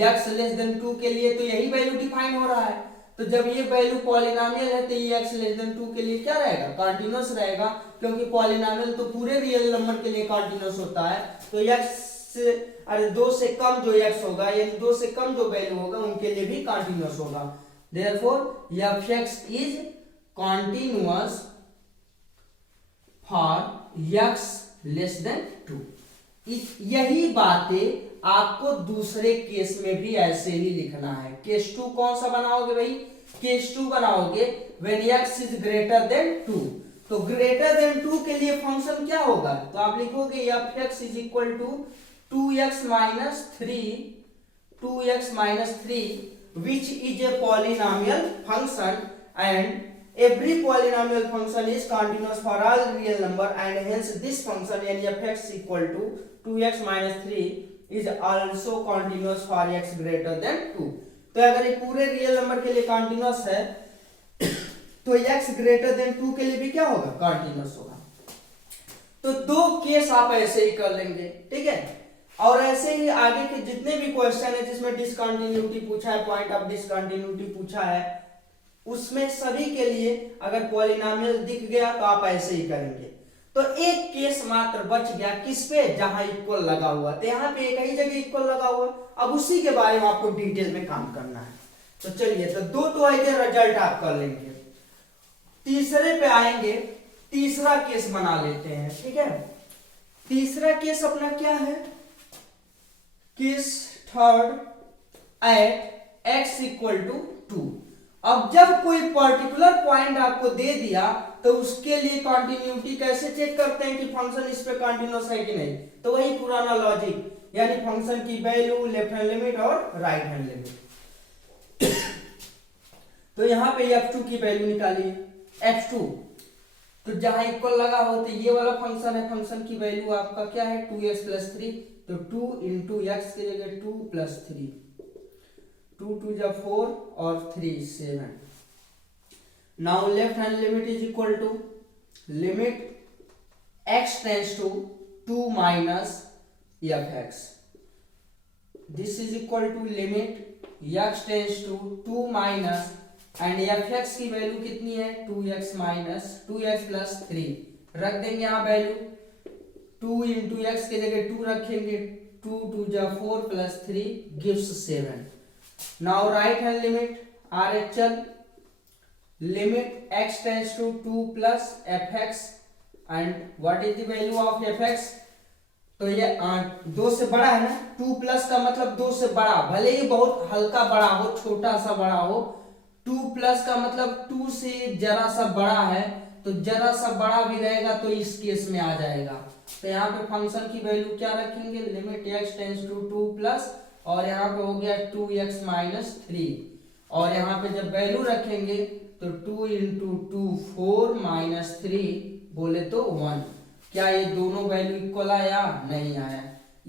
x लेस देन 2 के लिए, तो यही वैल्यू डिफाइन हो रहा है। तो जब ये वैल्यू पॉलिनोमियल है तो ये x लेस देन 2 के लिए क्या रहेगा, कॉन्टिन्यूअस रहेगा, क्योंकि पॉलिनोमियल तो पूरे रियल नंबर के लिए कॉन्टिन्यूअस होता है। तो x से 2 से कम जो x होगा यानी 2 से कम जो वैल्यू होगा उनके लिए भी कॉन्टिन्यूअस होगा। Therefore f(x) is continuous for x less than 2। यही बातें आपको दूसरे केस में भी ऐसे ही लिखना है। केस 2 कौन सा बनाओगे भाई? केस 2 बनाओगे when x is greater then 2। तो ग्रेटर देन 2 के लिए फंक्शन क्या होगा? तो आप लिखोगे f(x) is equal to 2x minus 3 which is a polynomial function and every polynomial function is continuous for all real number and hence this function यानी f(x) equal to 2x minus 3 is also continuous for x greater than 2। तो अगर ये पूरे रियल नंबर के लिए कॉन्टिन्यूअस है तो x ग्रेटर देन 2 के लिए भी क्या होगा, कॉन्टिन्यूअस होगा। तो 2 केस आप ऐसे ही कर लेंगे, ठीक है। और ऐसे ही आगे के जितने भी क्वेश्चन है जिसमें डिसकंटिन्यूटी पूछा है, पॉइंट ऑफ डिसकंटिन्यूटी पूछा है, उसमें सभी के लिए अगर पॉलिनोमियल दिख गया तो आप ऐसे ही करेंगे। तो एक केस मात्र बच गया, किस पे? जहां इक्वल लगा हुआ। तो यहाँ पे एक ही जगह इक्वल लगा हुआ, अब उसी के बारे में आपको डिटेल में काम करना है। तो चलिए, तो 2 तो आइए रिजल्ट आप कर लेंगे। तीसरे पे आएंगे, तीसरा केस बना लेते हैं, ठीक है। तीसरा केस अपना क्या है? Case third at x equal to 2। अब जब कोई पर्टिकुलर पॉइंट आपको दे दिया तो उसके लिए कंटिन्यूटी कैसे चेक करते हैं कि फंक्शन इस पे कंटिन्यूअस है कि नहीं? तो वही पुराना लॉजिक, यानी फंक्शन की वैल्यू, लेफ्ट हैंड लिमिट और राइट हैंड लिमिट। तो यहां पे f2 की वैल्यू निकालिए, f2। तो जहां इक्वल लगा हो तो ये वाला फंक्शन है, फंक्शन की वैल्यू आपका क्या है, 2x प्लस 3। तो 2 इंटू एक्स के जगह 2 प्लस 3, 2 2 जा 4 और 3 7। Now left hand limit is equal to limit x tends to 2 minus f(x). This is equal to limit x tends to 2 minus and fx की वैल्यू कितनी है 2x माइनस 2x प्लस 3 रख देंगे यहाँ वैल्यू 2 इंटू एक्स की जगह 2 रखेंगे 2 2 जा 4 plus 3 gives 7। Now right hand limit RHL limit x tends to 2 plus fx and what is the value of fx। तो ये 2 से बड़ा है ना, 2 प्लस का मतलब 2 से बड़ा, भले ही बहुत हल्का बड़ा हो, छोटा सा बड़ा हो, 2 प्लस का मतलब 2 से जरा सा बड़ा है, तो जरा सा बड़ा भी रहेगा तो इस केस में आ जाएगा। तो यहाँ पे फंक्शन की वैल्यू क्या रखेंगे limit x tends to 2 plus और यहाँ पे हो गया 2x माइनस 3 और यहाँ पे जब वैल्यू रखेंगे तो 2 इंटू 2 4 माइनस 3 बोले तो 1। क्या ये दोनों वैल्यू इक्वल आया? नहीं आया।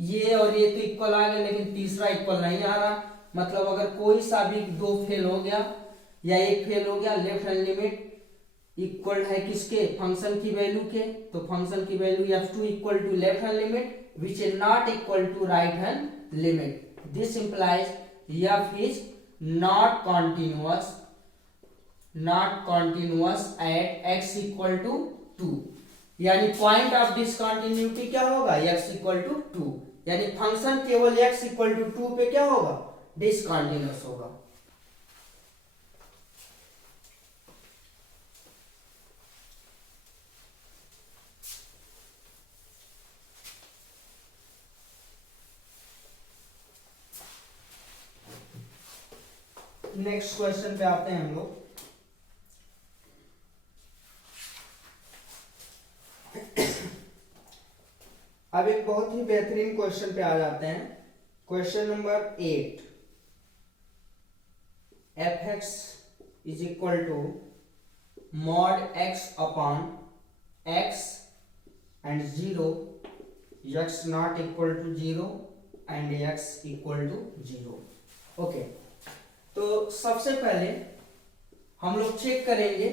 ये और ये तो इक्वल आ गया लेकिन तीसरा इक्वल नहीं आ रहा, मतलब अगर कोई सा भी 2 फेल हो गया या 1 फेल हो गया, लेफ्ट हैंड लिमिट इक्वल है किसके फंक्शन की वैल्यू के, तो फंक्शन की value f2 equal to left hand limit which is not equal to right hand limit. This implies f is not continuous at x equal to 2, यानी पॉइंट ऑफ डिसकंटिन्यूटी क्या होगा x इक्वल टू 2, यानी फंक्शन केवल x इक्वल टू 2 पे क्या होगा डिसकंटिन्यूअस होगा। नेक्स्ट क्वेश्चन पे आते हैं हम लोग। अब एक बहुत ही बेहतरीन क्वेश्चन पे आ जाते हैं। Question number 8, fx is equal to mod x upon x and 0, x not equal to 0 and x equal to 0। Okay, तो सबसे पहले हम लोग चेक करेंगे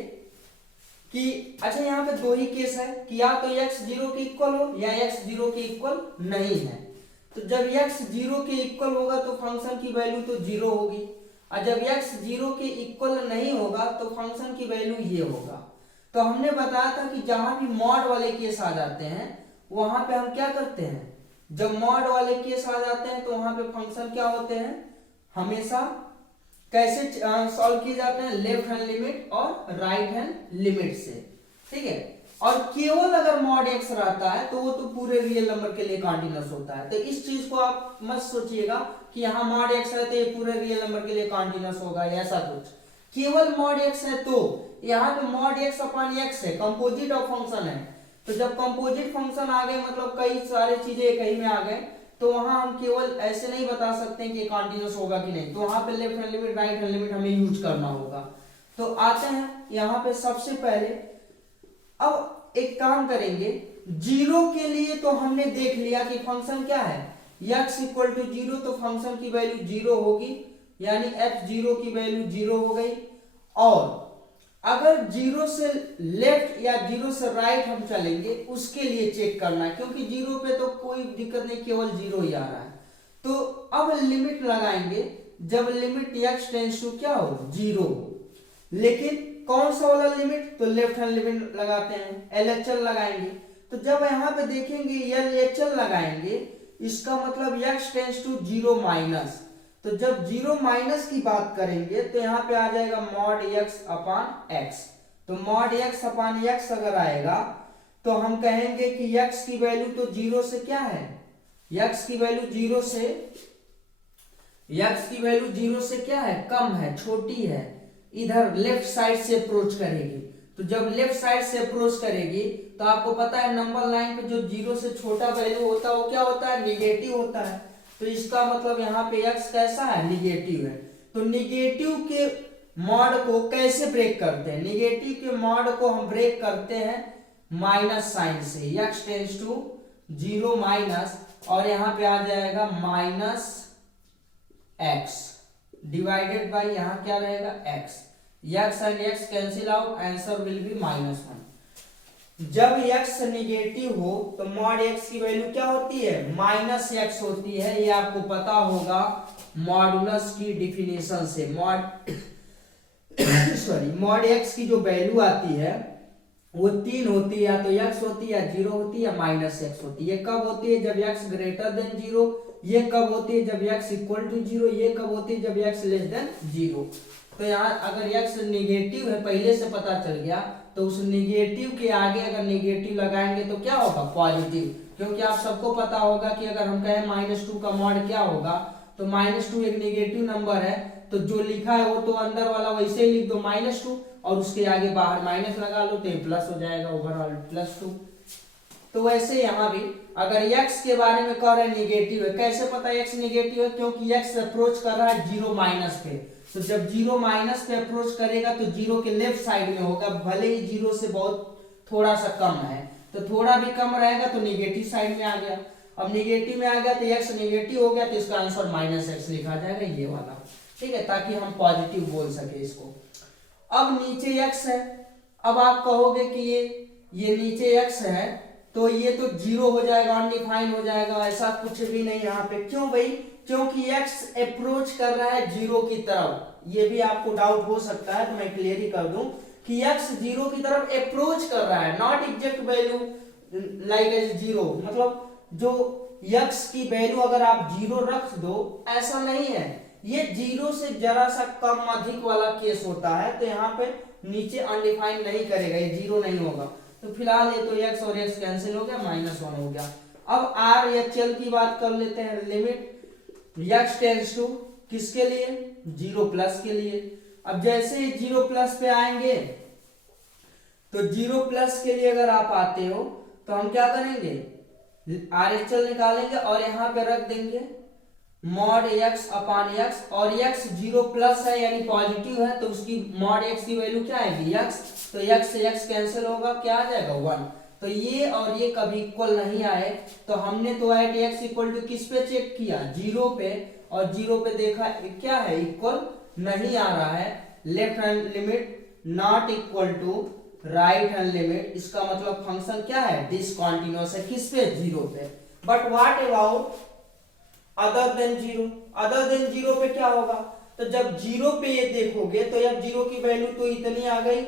कि अच्छा यहाँ पे 2 ही केस है कि या तो x 0 के इक्वल हो या x 0 के इक्वल नहीं है। तो जब x 0 के इक्वल होगा तो फंक्शन की वैल्यू तो 0 होगी, और जब x 0 के इक्वल नहीं होगा तो फंक्शन की वैल्यू ये होगा। तो हमने बताया था कि जहां भी मॉड वाले केस आ जाते हैं वहां पे हम क्या करते हैं, जब मॉड वाले केस आ जाते हैं तो वहां पे फंक्शन क्या होते हैं हमेशा कैसे सॉल्व किए जाते हैं, लेफ्ट हैंड लिमिट और राइट हैंड लिमिट से, ठीक है। और केवल अगर मॉड x रहता है तो वो तो पूरे रियल नंबर के लिए कॉन्टिन्यूअस होता है। तो इस चीज को आप मत सोचिएगा कि यहाँ मॉड x है तो ये पूरे रियल नंबर के लिए कॉन्टिन्यूअस होगा, ऐसा कुछ। केवल मॉड x है तो यहाँ पे मॉड x अपॉन x है, कंपोजिट ऑफ फंक्शन है। तो जब कंपोजिट फंक्शन आ गए मतलब कई सारी चीजें कहीं में आ गए, तो वहां हम केवल ऐसे नहीं बता सकते कि कॉन्टिन्यूअस होगा कि नहीं, तो वहां पे left hand limit right hand limit हमें यूज करना होगा। तो आते हैं यहाँ पे सबसे पहले, अब एक काम करेंगे, 0 के लिए तो हमने देख लिया कि फंक्शन क्या है x इक्वल टू 0, तो फंक्शन की वैल्यू 0 होगी, यानी f0 की वैल्यू 0 हो गई। और अगर 0 से लेफ्ट या 0 से राइट हम चलेंगे उसके लिए चेक करना है, क्योंकि 0 पे तो कोई दिक्कत नहीं, केवल 0 ही आ रहा है। तो अब लिमिट लगाएंगे जब लिमिट x टेंस टू क्या हो 0 हो, लेकिन कौन सा वाला लिमिट, तो लेफ्ट हैंड लिमिट लगाते हैं, LHL लगाएंगे। तो जब यहाँ पे देखेंगे LHL लगाएंगे, इसका मतलब x टेंस टू 0 माइनस, तो जब 0 माइनस की बात करेंगे तो यहाँ पे आ जाएगा मॉड x अपॉन x। तो मॉड x अपॉन x अगर आएगा तो हम कहेंगे कि x की वैल्यू तो 0 से क्या है, x की वैल्यू 0 से क्या है, कम है, छोटी है, इधर लेफ्ट साइड से अप्रोच करेगी। तो जब लेफ्ट साइड से अप्रोच करेगी तो आपको पता है नंबर लाइन पे जो 0 से छोटा वैल्यू होता है वो क्या होता है, निगेटिव होता है। तो इसका मतलब यहाँ पे x कैसा है, निगेटिव है। तो निगेटिव के मॉड को कैसे ब्रेक करते हैं, निगेटिव के मॉड को हम ब्रेक करते हैं माइनस साइन से, x टेंस टू 0 माइनस, और यहाँ पे आ जाएगा माइनस x डिवाइडेड बाई यहाँ क्या रहेगा x and x cancel out, answer will be -1। जब x निगेटिव हो तो मॉड x की वैल्यू क्या होती है, माइनस x होती है। ये आपको पता होगा मॉडुलस की डिफिनेशन से। मॉड x की जो वैल्यू आती है वो 3 होती है, या तो x होती है, या 0 होती है, या माइनस x होती है। ये कब होती है, जब x ग्रेटर देन 0। ये कब होती है, जब x इक्वल टू 0। ये कब होती है, जब x लेस देन 0। तो यहाँ अगर x निगेटिव है, पहले से पता चल गया, तो उस निगेटिव के आगे अगर निगेटिव लगाएंगे तो क्या होगा, पॉजिटिव। क्योंकि आप सबको पता होगा कि अगर हम कहें -2 का मॉड क्या होगा, तो -2 एक निगेटिव नंबर है, तो जो लिखा है वो तो अंदर वाला वैसे ही लिख दो -2, और उसके आगे बाहर माइनस लगा लो तो ये प्लस हो जाएगा, ओवरऑल +2। तो वैसे यहाँ भी अगर x के बारे में कह रहे हैं निगेटिव है, कैसे पता x निगेटिव है, क्योंकि x अप्रोच कर रहा है 0 माइनस पे। तो जब 0 माइनस पे अप्रोच करेगा तो 0 के लेफ्ट साइड में होगा, भले ही 0 से बहुत थोड़ा सा कम है, तो थोड़ा भी कम रहेगा तो निगेटिव साइड में आ गया। अब निगेटिव में आ गया तो x निगेटिव हो गया, तो इसका आंसर -x लिखा जाएगा, ये वाला। ठीक है, ताकि हम पॉजिटिव बोल सके इसको। अब नीचे x है, अब आप कहोगे कि ये नीचे x है तो ये तो 0 हो जाएगा, अनडिफाइन हो जाएगा। ऐसा कुछ भी नहीं यहाँ पे। क्यों भाई, क्योंकि x अप्रोच कर रहा है 0 की तरफ। ये भी आपको डाउट हो सकता है, तो मैं क्लियर ही कर दूं कि x 0 की तरफ अप्रोच कर रहा है, not exact value like as 0। मतलब जो x की वैल्यू अगर आप 0 रख दो, ऐसा नहीं है। ये 0 से जरा सा कम अधिक वाला केस होता है, तो यहाँ पे नीचे अनडिफाइंड नहीं करेगा, ये 0 नहीं होगा। तो फिलहाल ये तो x और x कैंसिल हो गया, -1 हो गया। अब r या चल की बात कर लेते हैं। लिमिट x टेंड्स टू किसके लिए, 0+ के लिए। अब जैसे ही 0+ पे आएंगे, तो 0+ के लिए अगर आप आते हो तो हम क्या करेंगे, RHL निकालेंगे और यहाँ पे रख देंगे मॉड x अपान x, और x 0+ है यानी पॉजिटिव है, तो उसकी मॉड x की वैल्यू क्या आएगी, x। तो x से x कैंसिल होगा, क्या आ जाएगा, 1। तो ये और ये कभी इक्वल नहीं आए, तो हमने तो एट x इक्वल टू किस पे चेक किया, 0 पे, और 0 पे देखा क्या है, इक्वल नहीं आ रहा है। Left hand limit not equal to right hand limit, इसका मतलब फंक्शन क्या है, डिसकंटीन्यूअस है, किस पे, 0 पे। But what about other than 0, other than 0 पे क्या होगा, तो जब 0 पे ये देखोगे तो अब 0 की वैल्यू तो इतनी आ गई,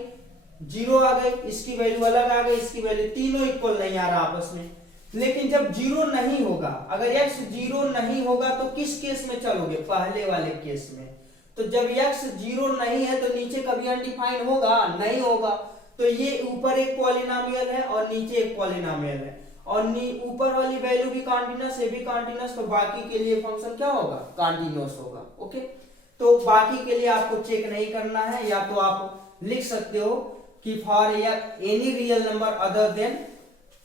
0 आ गई, इसकी वैल्यू अलग आ गई, इसकी वैल्यू, तीनों इक्वल नहीं आ रहा आपस में। लेकिन जब 0 नहीं होगा, अगर x 0 नहीं होगा तो किस केस में चलोगे, पहले वाले केस में। तो जब x 0 नहीं है तो नीचे कभी अनडिफाइंड होगा, नहीं होगा। तो ये ऊपर एक पॉलिनोमियल है और नीचे एक पॉलिनोमियल है, और ऊपर वाली वैल्यू भी कॉन्टिन्यूअस, ये भी कॉन्टिन्यूअस, तो बाकी के लिए फंक्शन क्या होगा, कॉन्टिन्यूअस होगा। ओके, तो बाकी के लिए आपको चेक नहीं करना है, या तो आप लिख सकते हो कि for any real number other than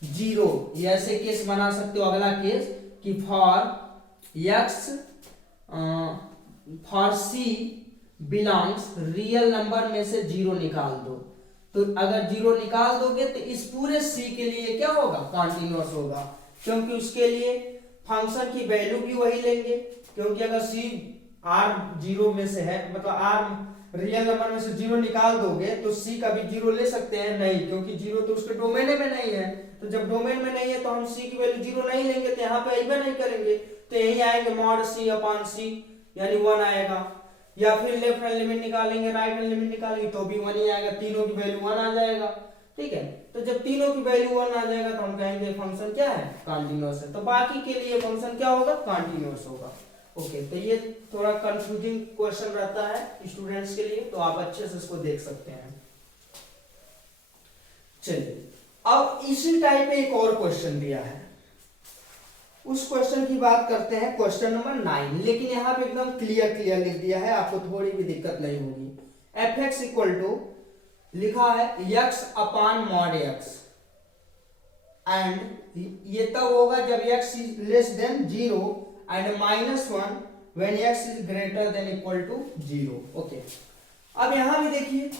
0, ये ऐसे केस बना सकते हो। अगला केस कि for c belongs real number में से 0 निकाल दो। तो अगर 0 निकाल दोगे तो इस पूरे c के लिए क्या होगा, कॉन्टिन्यूअस होगा, क्योंकि उसके लिए फंक्शन की वैल्यू भी वही लेंगे। क्योंकि अगर c r 0 में से है, मतलब r रियल नंबर में से 0 निकाल दोगे तो c का भी 0 ले सकते हैं, नहीं, क्योंकि 0 तो उसके डोमेन में नहीं है। तो जब डोमेन में नहीं है तो हम c की वैल्यू 0 नहीं लेंगे, तो यहाँ पे अइबे नहीं करेंगे, तो यही आएगा मॉड c अपान c, यानी 1 आएगा। या फिर लेफ्ट हैंड लिमिट निकालेंगे, राइट हैंड लिमिट निकालेंगे, तो भी 1 ही आएगा, तीनों की वैल्यू 1 आ जाएगा। ठीक है, तो जब तीनों की वैल्यू 1 आ जाएगा तो हम कहेंगे फंक्शन क्या है, कॉन्टिन्यूअस है। तो बाकी के लिए फंक्शन क्या होगा, कॉन्टिन्यूअस होगा। ओके, तो ये थोड़ा कंफ्यूजिंग क्वेश्चन रहता है स्टूडेंट्स के लिए, तो आप अच्छे से इसको देख सकते हैं। चलिए, अब इसी टाइप में एक और क्वेश्चन दिया है, उस क्वेश्चन की बात करते हैं, क्वेश्चन नंबर 9। लेकिन यहाँ पे एकदम क्लियर लिख दिया है, आपको थोड़ी भी दिक्कत नहीं होगी। fx इक्वल टू लिखा है x upon mod x, and ये तब होगा जब x is less than 0 and -1 when x is greater than equal to 0। Okay, अब यहां भी देखिए,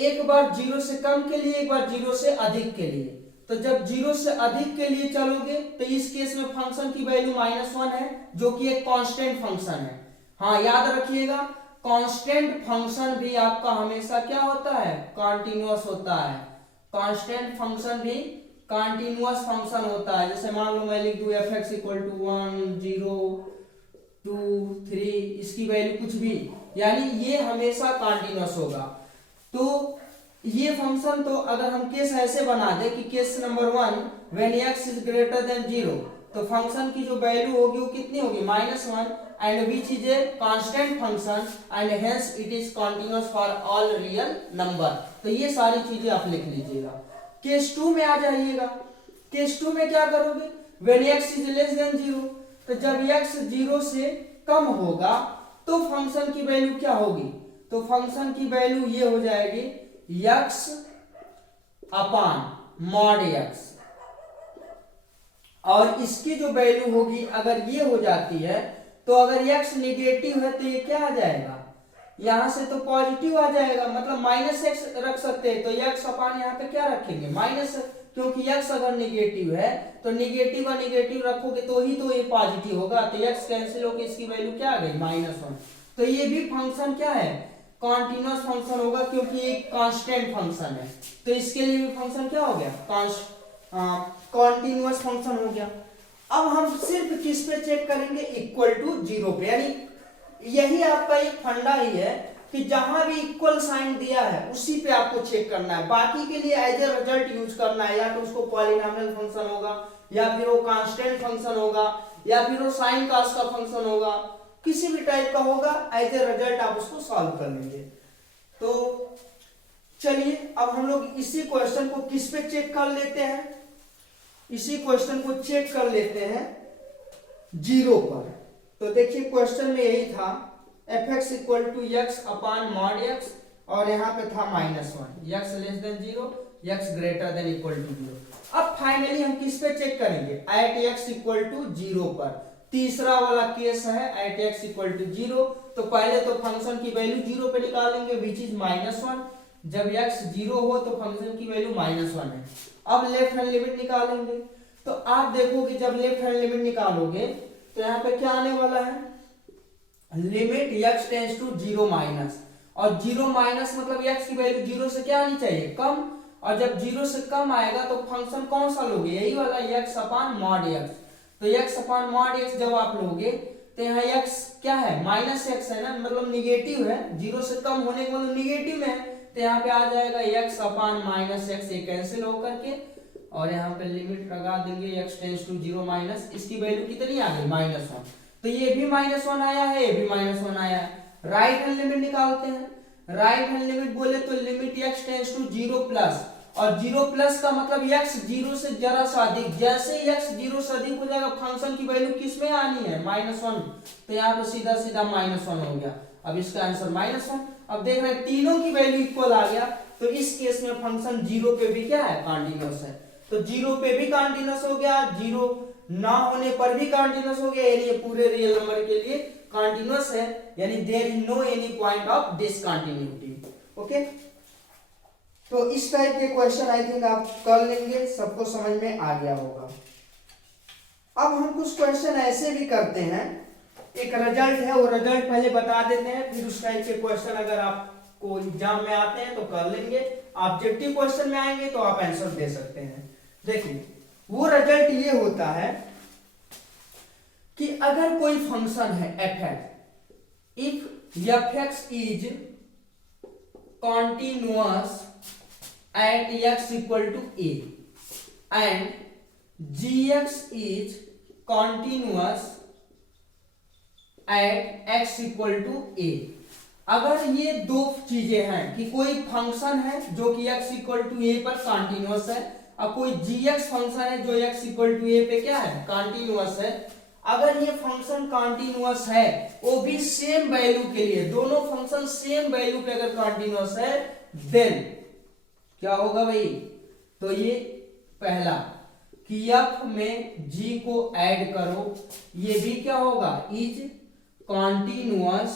एक बार 0 से कम के लिए, एक बार 0 से अधिक के लिए। तो जब 0 से अधिक के लिए चलोगे तो इस केस में फंक्शन की वैल्यू -1 है, जो कि एक कांस्टेंट फंक्शन है। हाँ, याद रखिएगा, कांस्टेंट फंक्शन भी आपका हमेशा क्या होता है, कॉन्टिन्यूअस होता है। कांस्टेंट फंक्शन भी कंटिन्यूअस फंक्शन होता है। जैसे मान लो मैं लिख दूं एफ एक्स इक्वल टू 1 0 2 3, इसकी वैल्यू कुछ भी, यानी ये हमेशा कंटिन्यूअस होगा। तो ये फंक्शन, तो अगर हम केस ऐसे बना दे कि case number 1 when x is greater then 0, तो फंक्शन की जो वैल्यू होगी वो कितनी होगी -1, and which is a constant function and hence it is continuous for all real number. तो ये सारी चीजें आप लिख लीजिएगा। केस 2 में आ जाइएगा। केस 2 में क्या करोगे, when x is less than 0, तो जब x 0 से कम होगा तो फंक्शन की वैल्यू क्या होगी, तो फंक्शन की वैल्यू ये हो जाएगी x अपान मॉड x, और इसकी जो वैल्यू होगी अगर ये हो जाती है, तो अगर x निगेटिव है तो ये क्या आ जाएगा, यहां से तो पॉजिटिव आ जाएगा, मतलब -x रख सकते हैं। तो x अपान यहाँ पे क्या रखेंगे माइनस, क्योंकि x अगर निगेटिव है तो निगेटिव का निगेटिव रखोगे तो ही तो ये पॉजिटिव होगा, तो x कैंसिल होकर इसकी वैल्यू क्या आ गई -1। तो ये भी फंक्शन क्या है, कॉन्टिन्यूअस फंक्शन होगा, क्योंकि ये कांस्टेंट फंक्शन है। तो इसके लिए भी फंक्शन क्या हो गया, कॉन्टिन्यूअस फंक्शन हो गया। अब हम सिर्फ किस पे चेक करेंगे, इक्वल टू 0 पे, यानी यही आपका एक फंडा ही है कि जहां भी इक्वल साइन दिया है उसी पे आपको चेक करना है। बाकी के लिए एज ए रिजल्ट यूज करना है, या तो उसको पॉलिनोमियल फंक्शन होगा, या फिर वो कांस्टेंट फंक्शन होगा, या फिर वो साइन कास का फंक्शन होगा, किसी भी टाइप का होगा, एज ए रिजल्ट आप उसको सॉल्व कर लेंगे। तो चलिए अब हम लोग इसी क्वेश्चन को किस पे चेक कर लेते हैं, इसी क्वेश्चन को चेक कर लेते हैं 0 पर। तो देखिए क्वेश्चन में यही था f x equal to x upon mod x, और यहाँ पे था -1, x less than 0, x greater than equal to 0। अब फाइनली हम किस पे चेक करेंगे, एट एक्स इक्वल टू 0 पर। तीसरा वाला केस है एट एक्स इक्वल टू 0। तो पहले तो फंक्शन की वैल्यू 0 पे निकालेंगे विच इज -1। जब x 0 हो तो फंक्शन की वैल्यू -1 है। अब लेफ्ट हैंड लिमिट निकालेंगे, तो आप देखोगे जब लेफ्ट हैंड लिमिट निकालोगे तो यहाँ पे क्या आने वाला है, limit x tends to 0 minus, और 0 माइनस मतलब x की वैल्यू 0 से क्या आनी चाहिए, कम, और जब 0 से कम आएगा तो फंक्शन कौन सा लोगे, यही वाला x अपान मॉड x। तो x अपान मॉड x जब आप लोगे तो यहाँ x क्या है -x है ना, मतलब निगेटिव है, 0 से कम होने के मतलब निगेटिव में है, तो यहाँ पे आ जाएगा x अपान -x, ये कैंसिल होकर के, और यहाँ पे लिमिट लगा देंगे x टेंड्स टू 0 माइनस, इसकी वैल्यू कितनी आ गई -1। तो ये भी -1 आया है, ये भी -1 आया है। राइट हैंड लिमिट निकालते हैं। राइट हैंड लिमिट बोले तो limit x tends to 0 plus, और 0 प्लस का मतलब x 0 से जरा सा अधिक, जैसे ही x 0 से अधिक हो जाएगा फंक्शन की वैल्यू किस में आनी है -1, तो यहाँ पे सीधा सीधा -1 हो गया। अब इसका आंसर -1। अब देख रहे हैं तीनों की वैल्यू इक्वल आ गया, तो इस केस में फंक्शन 0 पे भी क्या है, कॉन्टिन्यूअस है। तो 0 पे भी कॉन्टिन्यूअस हो गया, 0 ना होने पर भी कॉन्टिन्यूअस हो गया, यानी ये पूरे रियल नंबर के लिए कॉन्टिन्यूअस है, यानी there is no any point of discontinuity. Okay, तो इस टाइप के क्वेश्चन आई थिंक आप कर लेंगे, सबको समझ में आ गया होगा। अब हम कुछ क्वेश्चन ऐसे भी करते हैं, एक रिजल्ट है, वो रिजल्ट पहले बता देते हैं, फिर उस टाइप के क्वेश्चन अगर आपको एग्जाम में आते हैं तो कर लेंगे, ऑब्जेक्टिव क्वेश्चन में आएंगे तो आप आंसर दे सकते हैं। देखिए वो रिजल्ट ये होता है कि अगर कोई फंक्शन है f(x), if f(x) is continuous at x equal to a and gx is continuous at x equal to a। अगर ये दो चीजें हैं कि कोई फंक्शन है जो कि x इक्वल टू a पर कॉन्टिन्यूअस है, और कोई gx फंक्शन है जो x इक्वल टू a पे क्या है, कॉन्टिन्यूअस है। अगर ये फंक्शन कॉन्टिन्यूअस है वो भी सेम वैल्यू के लिए, दोनों फंक्शन सेम वैल्यू पे अगर कॉन्टिन्यूअस है, देन क्या होगा भाई, तो ये पहला कि f में g को ऐड करो, ये भी क्या होगा, is continuous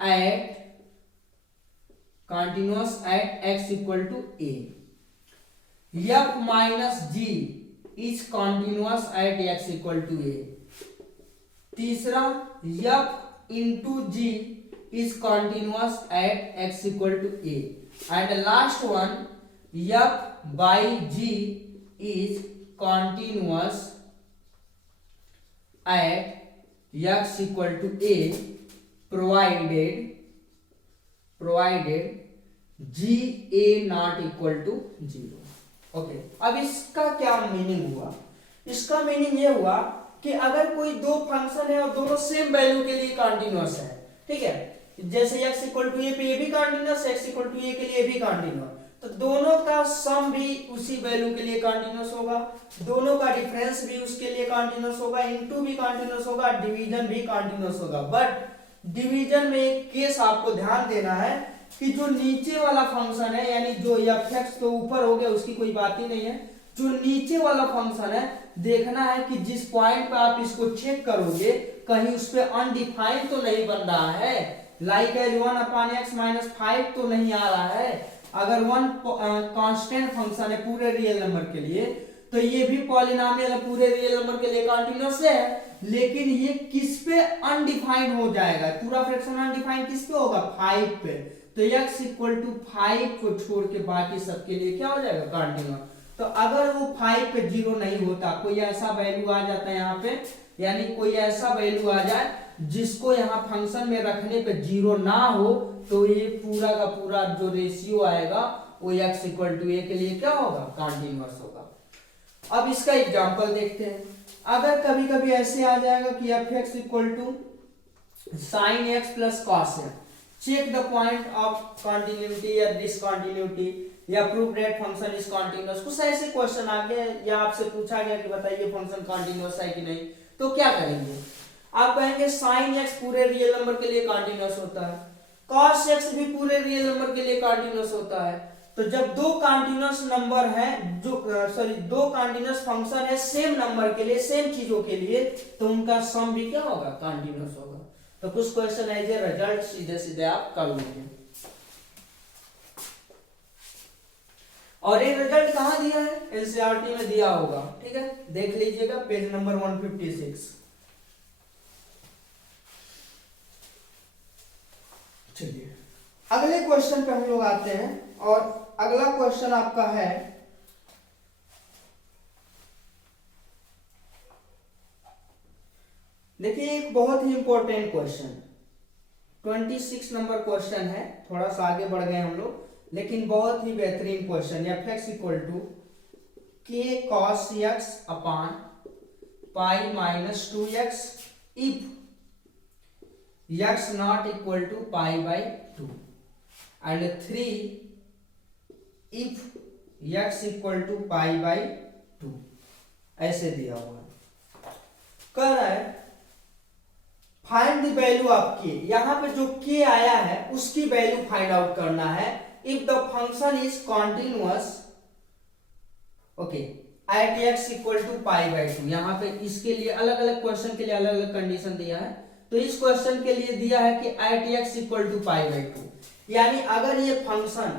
at x equal to a। f minus g is continuous at x equal to a। तीसरा f into g is continuous at x equal to a। And last one f by g is continuous at x equal to a provided g a not equal to 0। Okay, अब इसका क्या मीनिंग हुआ? इसका मीनिंग ये हुआ कि अगर कोई दो फंक्शन है और दोनों सेम वैल्यू के लिए कॉन्टिन्यूअस है, ठीक है, जैसे x इक्वल टू ए पे ये भी कॉन्टिन्यूअस, x इक्वल टू ए के लिए भी कॉन्टिन्यूअस, तो दोनों का सम भी उसी वैल्यू के लिए कॉन्टिन्यूअस होगा, दोनों का डिफरेंस भी उसके लिए कॉन्टिन्यूअस होगा, इनटू भी कॉन्टिन्यूअस होगा, डिवीजन भी कॉन्टिन्यूअस होगा। बट डिवीजन में एक केस आपको ध्यान देना है कि जो नीचे वाला फंक्शन है, यानी जो f(x) तो ऊपर हो गया उसकी कोई बात ही नहीं है, जो नीचे वाला फंक्शन है देखना है कि जिस पॉइंट पे आप इसको चेक करोगे कहीं उस पे अनडिफाइंड तो नहीं बन रहा है, लाइक एज 1/x माइनस 5 तो नहीं आ रहा है। अगर 1 कांस्टेंट फंक्शन है पूरे रियल नंबर के लिए, तो ये भी पॉलिनोमियल पूरे रियल नंबर के लिए कॉन्टिन्यूअस है, लेकिन ये किस पे अनडिफाइंड हो जाएगा? पूरा फ्रैक्शन अनडिफाइंड किस पे होगा? 5 पे। तो x इक्वल टू 5 को छोड़ के बाकी सबके लिए क्या हो जाएगा? कॉन्टिन्यूअस। तो अगर वो 5 पे 0 नहीं होता, कोई ऐसा वैल्यू आ जाता है यहाँ पे, यानी कोई ऐसा वैल्यू आ जाए जिसको यहाँ फंक्शन में रखने पे 0 ना हो, तो ये पूरा का पूरा जो रेशियो आएगा वो x इक्वल टू ए के लिए क्या होगा? कॉन्टिन्यूअस होगा। अब इसका एग्जांपल देखते हैं। अगर कभी कभी ऐसे आ जाएगा कि f(x) equal to sin x plus cos x, check the point of continuity या डिसकॉन्टिन्यूटी या prove that function is continuous, कुछ ऐसे क्वेश्चन आ गए या आपसे पूछा गया कि बताइए फंक्शन कॉन्टिन्यूअस है कि नहीं, तो क्या करेंगे? आप कहेंगे sin x पूरे रियल नंबर के लिए कॉन्टिन्यूअस होता है, cos x भी पूरे रियल नंबर के लिए कॉन्टिन्यूअस होता है। तो जब दो कॉन्टिन्यूअस नंबर है, दो कॉन्टिन्यूअस फंक्शन है सेम नंबर के लिए, सेम चीजों के लिए, तो उनका सम भी क्या होगा? कॉन्टिन्यूअस होगा। तो कुछ क्वेश्चन एज ए रिजल्ट सीधे सीधे आप कर लेंगे। और ये रिजल्ट कहां दिया है? एनसीईआरटी में दिया होगा, ठीक है, देख लीजिएगा पेज नंबर 156। चलिए अगले क्वेश्चन पे हम लोग आते हैं, और अगला क्वेश्चन आपका है देखिए एक बहुत ही इंपॉर्टेंट क्वेश्चन, 26 नंबर क्वेश्चन है, थोड़ा सा आगे बढ़ गए हम लोग, लेकिन बहुत ही बेहतरीन question. f(x) equal to k cos x upon pi minus 2x if x not equal to pi by 2 and 3 if x equal to pi by 2, ऐसे दिया हुआ है। कह रहा है find the value of k, यहां पे जो k आया है उसकी वैल्यू फाइंड आउट करना है if the function is continuous, okay, at x equal to pi by 2। यहाँ पे इसके लिए अलग अलग क्वेश्चन के लिए अलग अलग कंडीशन दिया है, तो इस क्वेश्चन के लिए दिया है कि at x equal to pi by 2, यानी अगर ये फंक्शन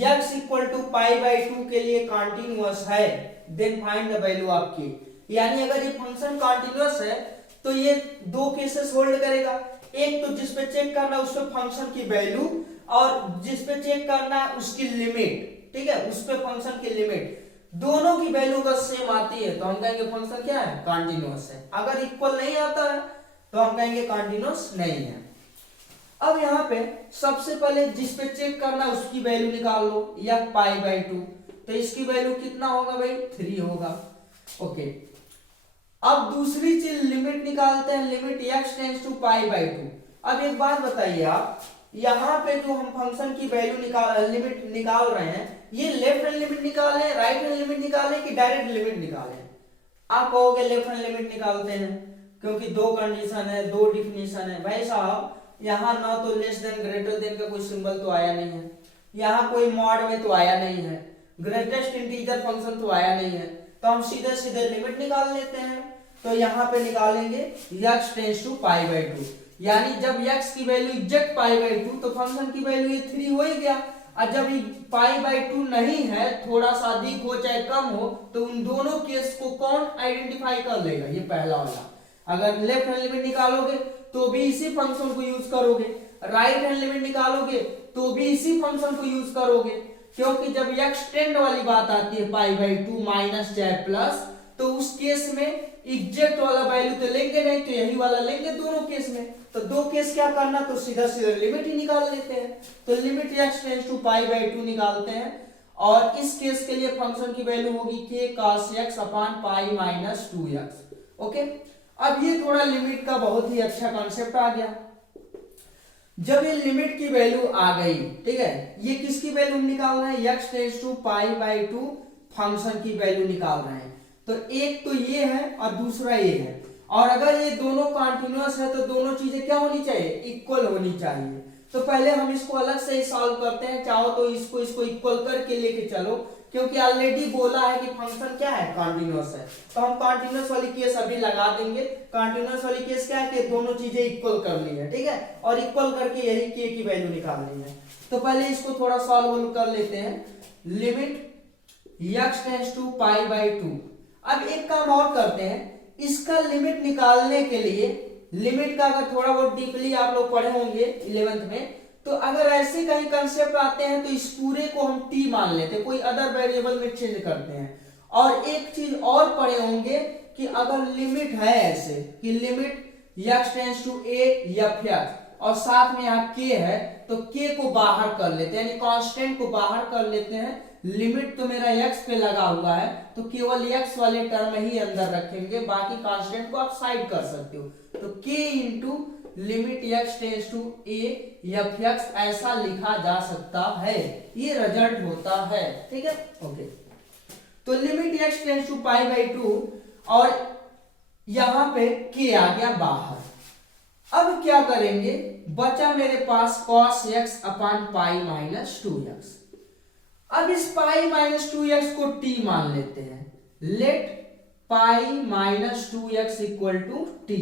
x equal to pi by 2 के लिए कॉन्टिन्यूअस है, then find the value of k। यानी अगर ये फंक्शन कॉन्टिन्यूअस है तो ये दो केसेस होल्ड करेगा, एक तो जिस पे चेक करना उस पे फंक्शन की वैल्यू, और जिस पे चेक करना है उसकी लिमिट, ठीक है, उस पे फंक्शन की लिमिट, दोनों की वैल्यू का सेम आती है तो हम कहेंगे फंक्शन क्या है? कॉन्टिन्यूअस है। अगर इक्वल नहीं आता है तो हम कहेंगे कॉन्टिन्यूअस नहीं है। अब यहाँ पे सबसे पहले जिस पे चेक करना उसकी वैल्यू निकाल लो, या पाई बाई 2, तो इसकी वैल्यू कितना होगा भाई? 3 होगा, ओके। अब दूसरी चीज लिमिट निकालते हैं, limit x tends to pi by 2। अब एक बात बताइए आप, यहाँ पे जो हम फंक्शन की वैल्यू लिमिट निकाल रहे हैं, ये लेफ्ट हैंड लिमिट निकालें, राइट हैंड लिमिट निकालें कि डायरेक्ट लिमिट निकालें? आप कहोगे लेफ्ट हैंड लिमिट निकालते हैं, क्योंकि दो कंडीशन है, दो डिफिनेशन है। भाई साहब यहाँ ना तो लेस देन ग्रेटर देन का कोई सिंबल तो आया नहीं है, यहाँ कोई मॉड में तो आया नहीं है, ग्रेटेस्ट इंटीजर फंक्शन तो आया नहीं है, तो हम सीधे सीधे लिमिट निकाल लेते हैं। तो यहाँ पे निकालेंगे x tends to pi by 2, यानी जब x की वैल्यू एग्जैक्ट पाई बाई 2 तो फंक्शन की वैल्यू ये 3 हो ही गया, और जब पाई बाई 2 नहीं है, थोड़ा सा अधिक हो चाहे कम हो, तो उन दोनों केस को कौन आइडेंटिफाई कर लेगा? ये पहला वाला। अगर लेफ्ट हैंड लिमिट निकालोगे तो भी इसी फंक्शन को यूज करोगे, राइट हैंड लिमिट निकालोगे तो भी इसी फंक्शन को यूज करोगे। क्योंकि जब x टेंड वाली बात आती है π/2 माइनस चाहे प्लस, तो उस केस में एग्जैक्ट वाला वैल्यू तो लेंगे नहीं, तो यही वाला लेंगे दोनों केस में। तो दो केस क्या करना, तो सीधा सीधा लिमिट ही निकाल लेते हैं। तो लिमिट x टेंड्स टू π/2 निकालते हैं, और इस केस के लिए फंक्शन की वैल्यू होगी k cos x अपान पाई माइनस 2x। ओके, अब ये थोड़ा लिमिट का बहुत ही अच्छा कॉन्सेप्ट आ गया। जब ये लिमिट की वैल्यू आ गई, ठीक है, ये किसकी वैल्यू निकाल रहे हैं, x टेंड्स टू π/2 फंक्शन की वैल्यू निकाल रहे हैं। तो एक तो ये है और दूसरा ये है, और अगर ये दोनों कॉन्टिन्यूअस है तो दोनों चीजें क्या होनी चाहिए, इक्वल होनी चाहिए। तो पहले हम इसको अलग से ही सॉल्व करते हैं, चाहो तो इसको इक्वल करके लेके चलो, क्योंकि ऑलरेडी बोला है कि फंक्शन क्या है, कॉन्टिन्यूअस है। तो हम कॉन्टिन्यूअस वाली केस अभी लगा देंगे। कॉन्टिन्यूअस वाली केस क्या है कि दोनों चीजें इक्वल करनी है, ठीक है, और इक्वल करके यही k की वैल्यू निकालनी है। तो पहले इसको थोड़ा सॉल्व कर लेते हैं। Limit x tends to π/2। अब एक काम और करते हैं, इसका लिमिट निकालने के लिए, लिमिट का अगर थोड़ा बहुत डीपली आप लोग पढ़े होंगे 11th में, तो अगर ऐसे कहीं कंसेप्ट आते हैं तो इस पूरे को हम t मान लेते हैं, कोई अदर वेरिएबल में चेंज करते हैं। और एक चीज और पढ़े होंगे कि अगर लिमिट है ऐसे कि limit x tends to a f और साथ में यहाँ k है, तो k को बाहर कर लेते हैं, यानी कांस्टेंट को बाहर कर लेते हैं। लिमिट तो मेरा x पे लगा हुआ है, तो केवल x वाले टर्म ही अंदर रखेंगे, बाकी कांस्टेंट को आप साइड कर सकते हो। तो k into limit x tends to a f ऐसा लिखा जा सकता है, ये रिजल्ट होता है, ठीक है। ओके, तो लिमिट x टेंड्स टू π/2 और यहां पे k आ गया बाहर। अब क्या करेंगे, बचा मेरे पास cos x अपान पाई माइनस 2x। अब इस पाई माइनस 2x को t मान लेते हैं। Let pi minus 2x equal to t।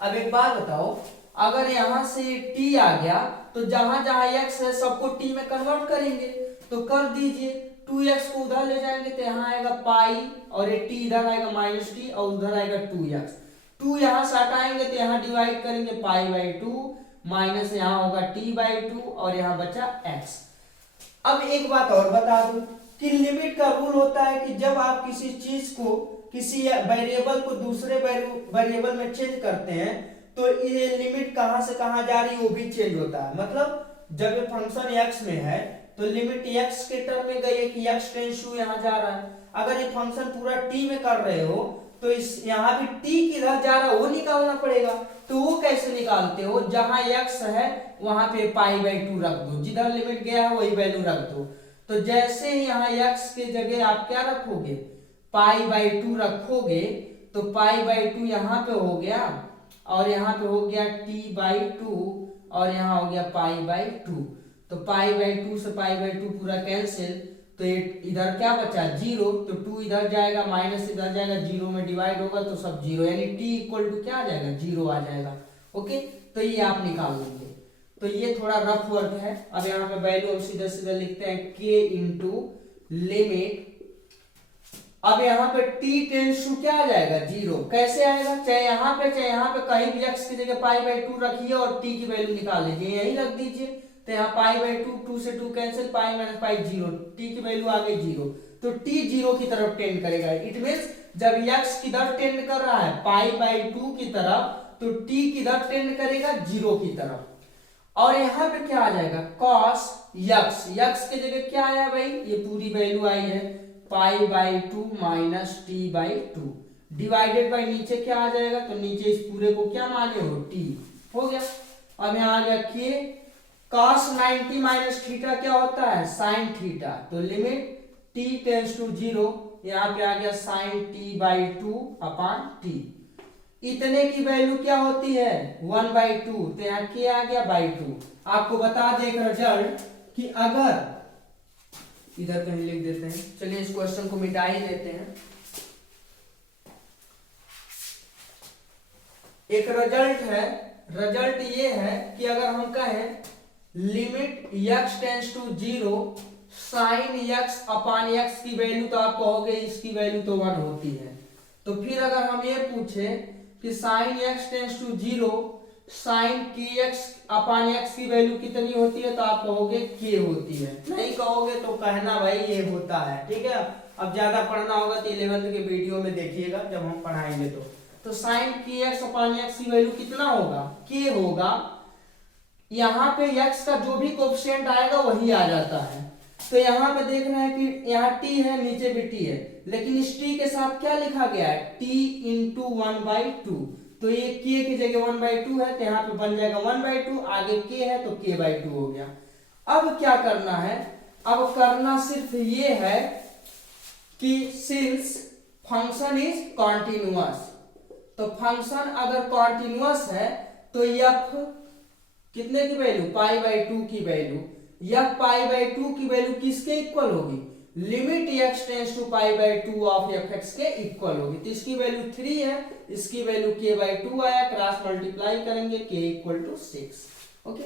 अब एक बात बताओ, अगर यहां से t आ गया तो जहां जहां x है सबको t में कन्वर्ट करेंगे, तो कर दीजिए। 2x को उधर ले जाएंगे तो यहाँ आएगा पाई, और ये t इधर आएगा माइनस t, और उधर आएगा 2x। 2 यहां से हटाएंगे तो यहाँ डिवाइड करेंगे π/2 माइनस यहाँ होगा t/2, और यहाँ बचा x। अब एक बात और बता दूं कि लिमिट का रूल होता है कि जब आप किसी चीज को, किसी वेरिएबल को दूसरे वेरिएबल में चेंज करते हैं, तो ये लिमिट कहां से कहां जा रही है वो भी चेंज होता है। मतलब जब ये फंक्शन x में है तो लिमिट x के टर्म में गई है कि x टेंड्स टू यहां जा रहा है। अगर ये फंक्शन पूरा t में कर रहे हो तो इस यहाँ भी t किधर जा रहा है वो निकालना पड़ेगा। तो वो कैसे निकालते हो, जहां x है वहां पे π/2 रख दो, जिधर लिमिट गया है वही वैल्यू रख दो। तो जैसे ही यहाँ x के जगह आप क्या रखोगे, π/2 रखोगे, तो π/2 यहाँ पे हो गया, और यहाँ पे हो गया t/2, और यहाँ हो गया π/2। तो π/2 से π/2 पूरा कैंसिल, तो इधर क्या बचा 0, तो 2 इधर जाएगा, माइनस इधर जाएगा, 0 में डिवाइड होगा तो सब 0, यानी t इक्वल टू क्या आ जाएगा, 0 आ जाएगा। ओके, तो ये आप निकाल लेंगे। तो ये थोड़ा रफ वर्क है। अब यहाँ पे वैल्यू हम सीधा सीधा लिखते हैं k इंटू लिमिट। अब यहाँ पे t टेंड्स टू क्या आ जाएगा, 0। कैसे आएगा, चाहे यहाँ पे कहीं भी x की जगह π/2 रखिए और t की वैल्यू निकाल लीजिए, यही रख दीजिए। तो यहाँ π/2, 2 से 2 cancel, pi minus pi 0, t की वैल्यू आ गई 0। तो t 0 की तरफ टेंड करेगा। इट मींस जब x किधर टेंड कर रहा है, π/2 की तरफ, तो t किधर टेंड करेगा, 0 की तरफ। और यहाँ पे क्या आ जाएगा, cos x की जगह क्या आया भाई, ये पूरी वैल्यू आई है π/2 माइनस t/2, डिवाइडेड बाई नीचे क्या आ जाएगा, तो नीचे इस पूरे को क्या माने हो, t हो गया। अब यहाँ आ गया k cos 90 माइनस थीटा क्या होता है, sin थीटा। तो लिमिट t टेंड्स टू 0, यहाँ पे आ गया sin t/2 अपान t। इतने की वैल्यू क्या होती है, 1/2, तो यहाँ k आ गया /2। आपको बता दें एक रिजल्ट कि अगर इधर कहीं लिख देते हैं, चलिए इस क्वेश्चन को मिटा ही देते हैं। एक रिजल्ट है, रिजल्ट ये है कि अगर हम कहें limit x tends to 0 sine x upon x की वैल्यू, तो आप कहोगे इसकी वैल्यू तो 1 होती है। तो फिर अगर हम ये पूछे कि sine x tends to 0 sine के एक्स अपान एक्स की वैल्यू कितनी होती है, तो आप कहोगे के होती है, नहीं कहोगे तो कहना भाई ये होता है, ठीक है। अब ज्यादा पढ़ना होगा तो 11th के वीडियो में देखिएगा जब हम पढ़ाएंगे तो साइन के एक्स अपान एक्स की वैल्यू कितना होगा, के होगा। यहाँ पे x का जो भी कोफिशिएंट आएगा वही आ जाता है। तो यहाँ पे देखना है कि यहाँ t है, नीचे भी t है, लेकिन इस t के साथ क्या लिखा गया है, t इंटू 1/2। तो ये k की जगह 1/2 है, तो यहाँ पे बन जाएगा 1/2, आगे k है तो k/2 हो गया। अब क्या करना है, अब करना सिर्फ ये है कि सिंस फंक्शन इज कॉन्टिन्यूअस, तो फंक्शन अगर कॉन्टिन्यूअस है तो f कितने की वैल्यू, π/2 की वैल्यू, f π/2 की वैल्यू किसके इक्वल होगी, limit x tends to π/2 of fx के इक्वल होगी। तो इसकी वैल्यू 3 है, इसकी वैल्यू k/2 आया, क्रॉस मल्टीप्लाई करेंगे k = 6। ओके,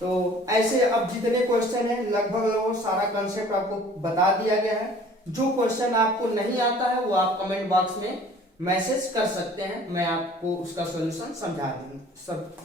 तो ऐसे अब जितने क्वेश्चन है लगभग वो सारा कंसेप्ट आपको बता दिया गया है। जो क्वेश्चन आपको नहीं आता है वो आप कमेंट बॉक्स में मैसेज कर सकते हैं, मैं आपको उसका सॉल्यूशन समझा दूंगा सब।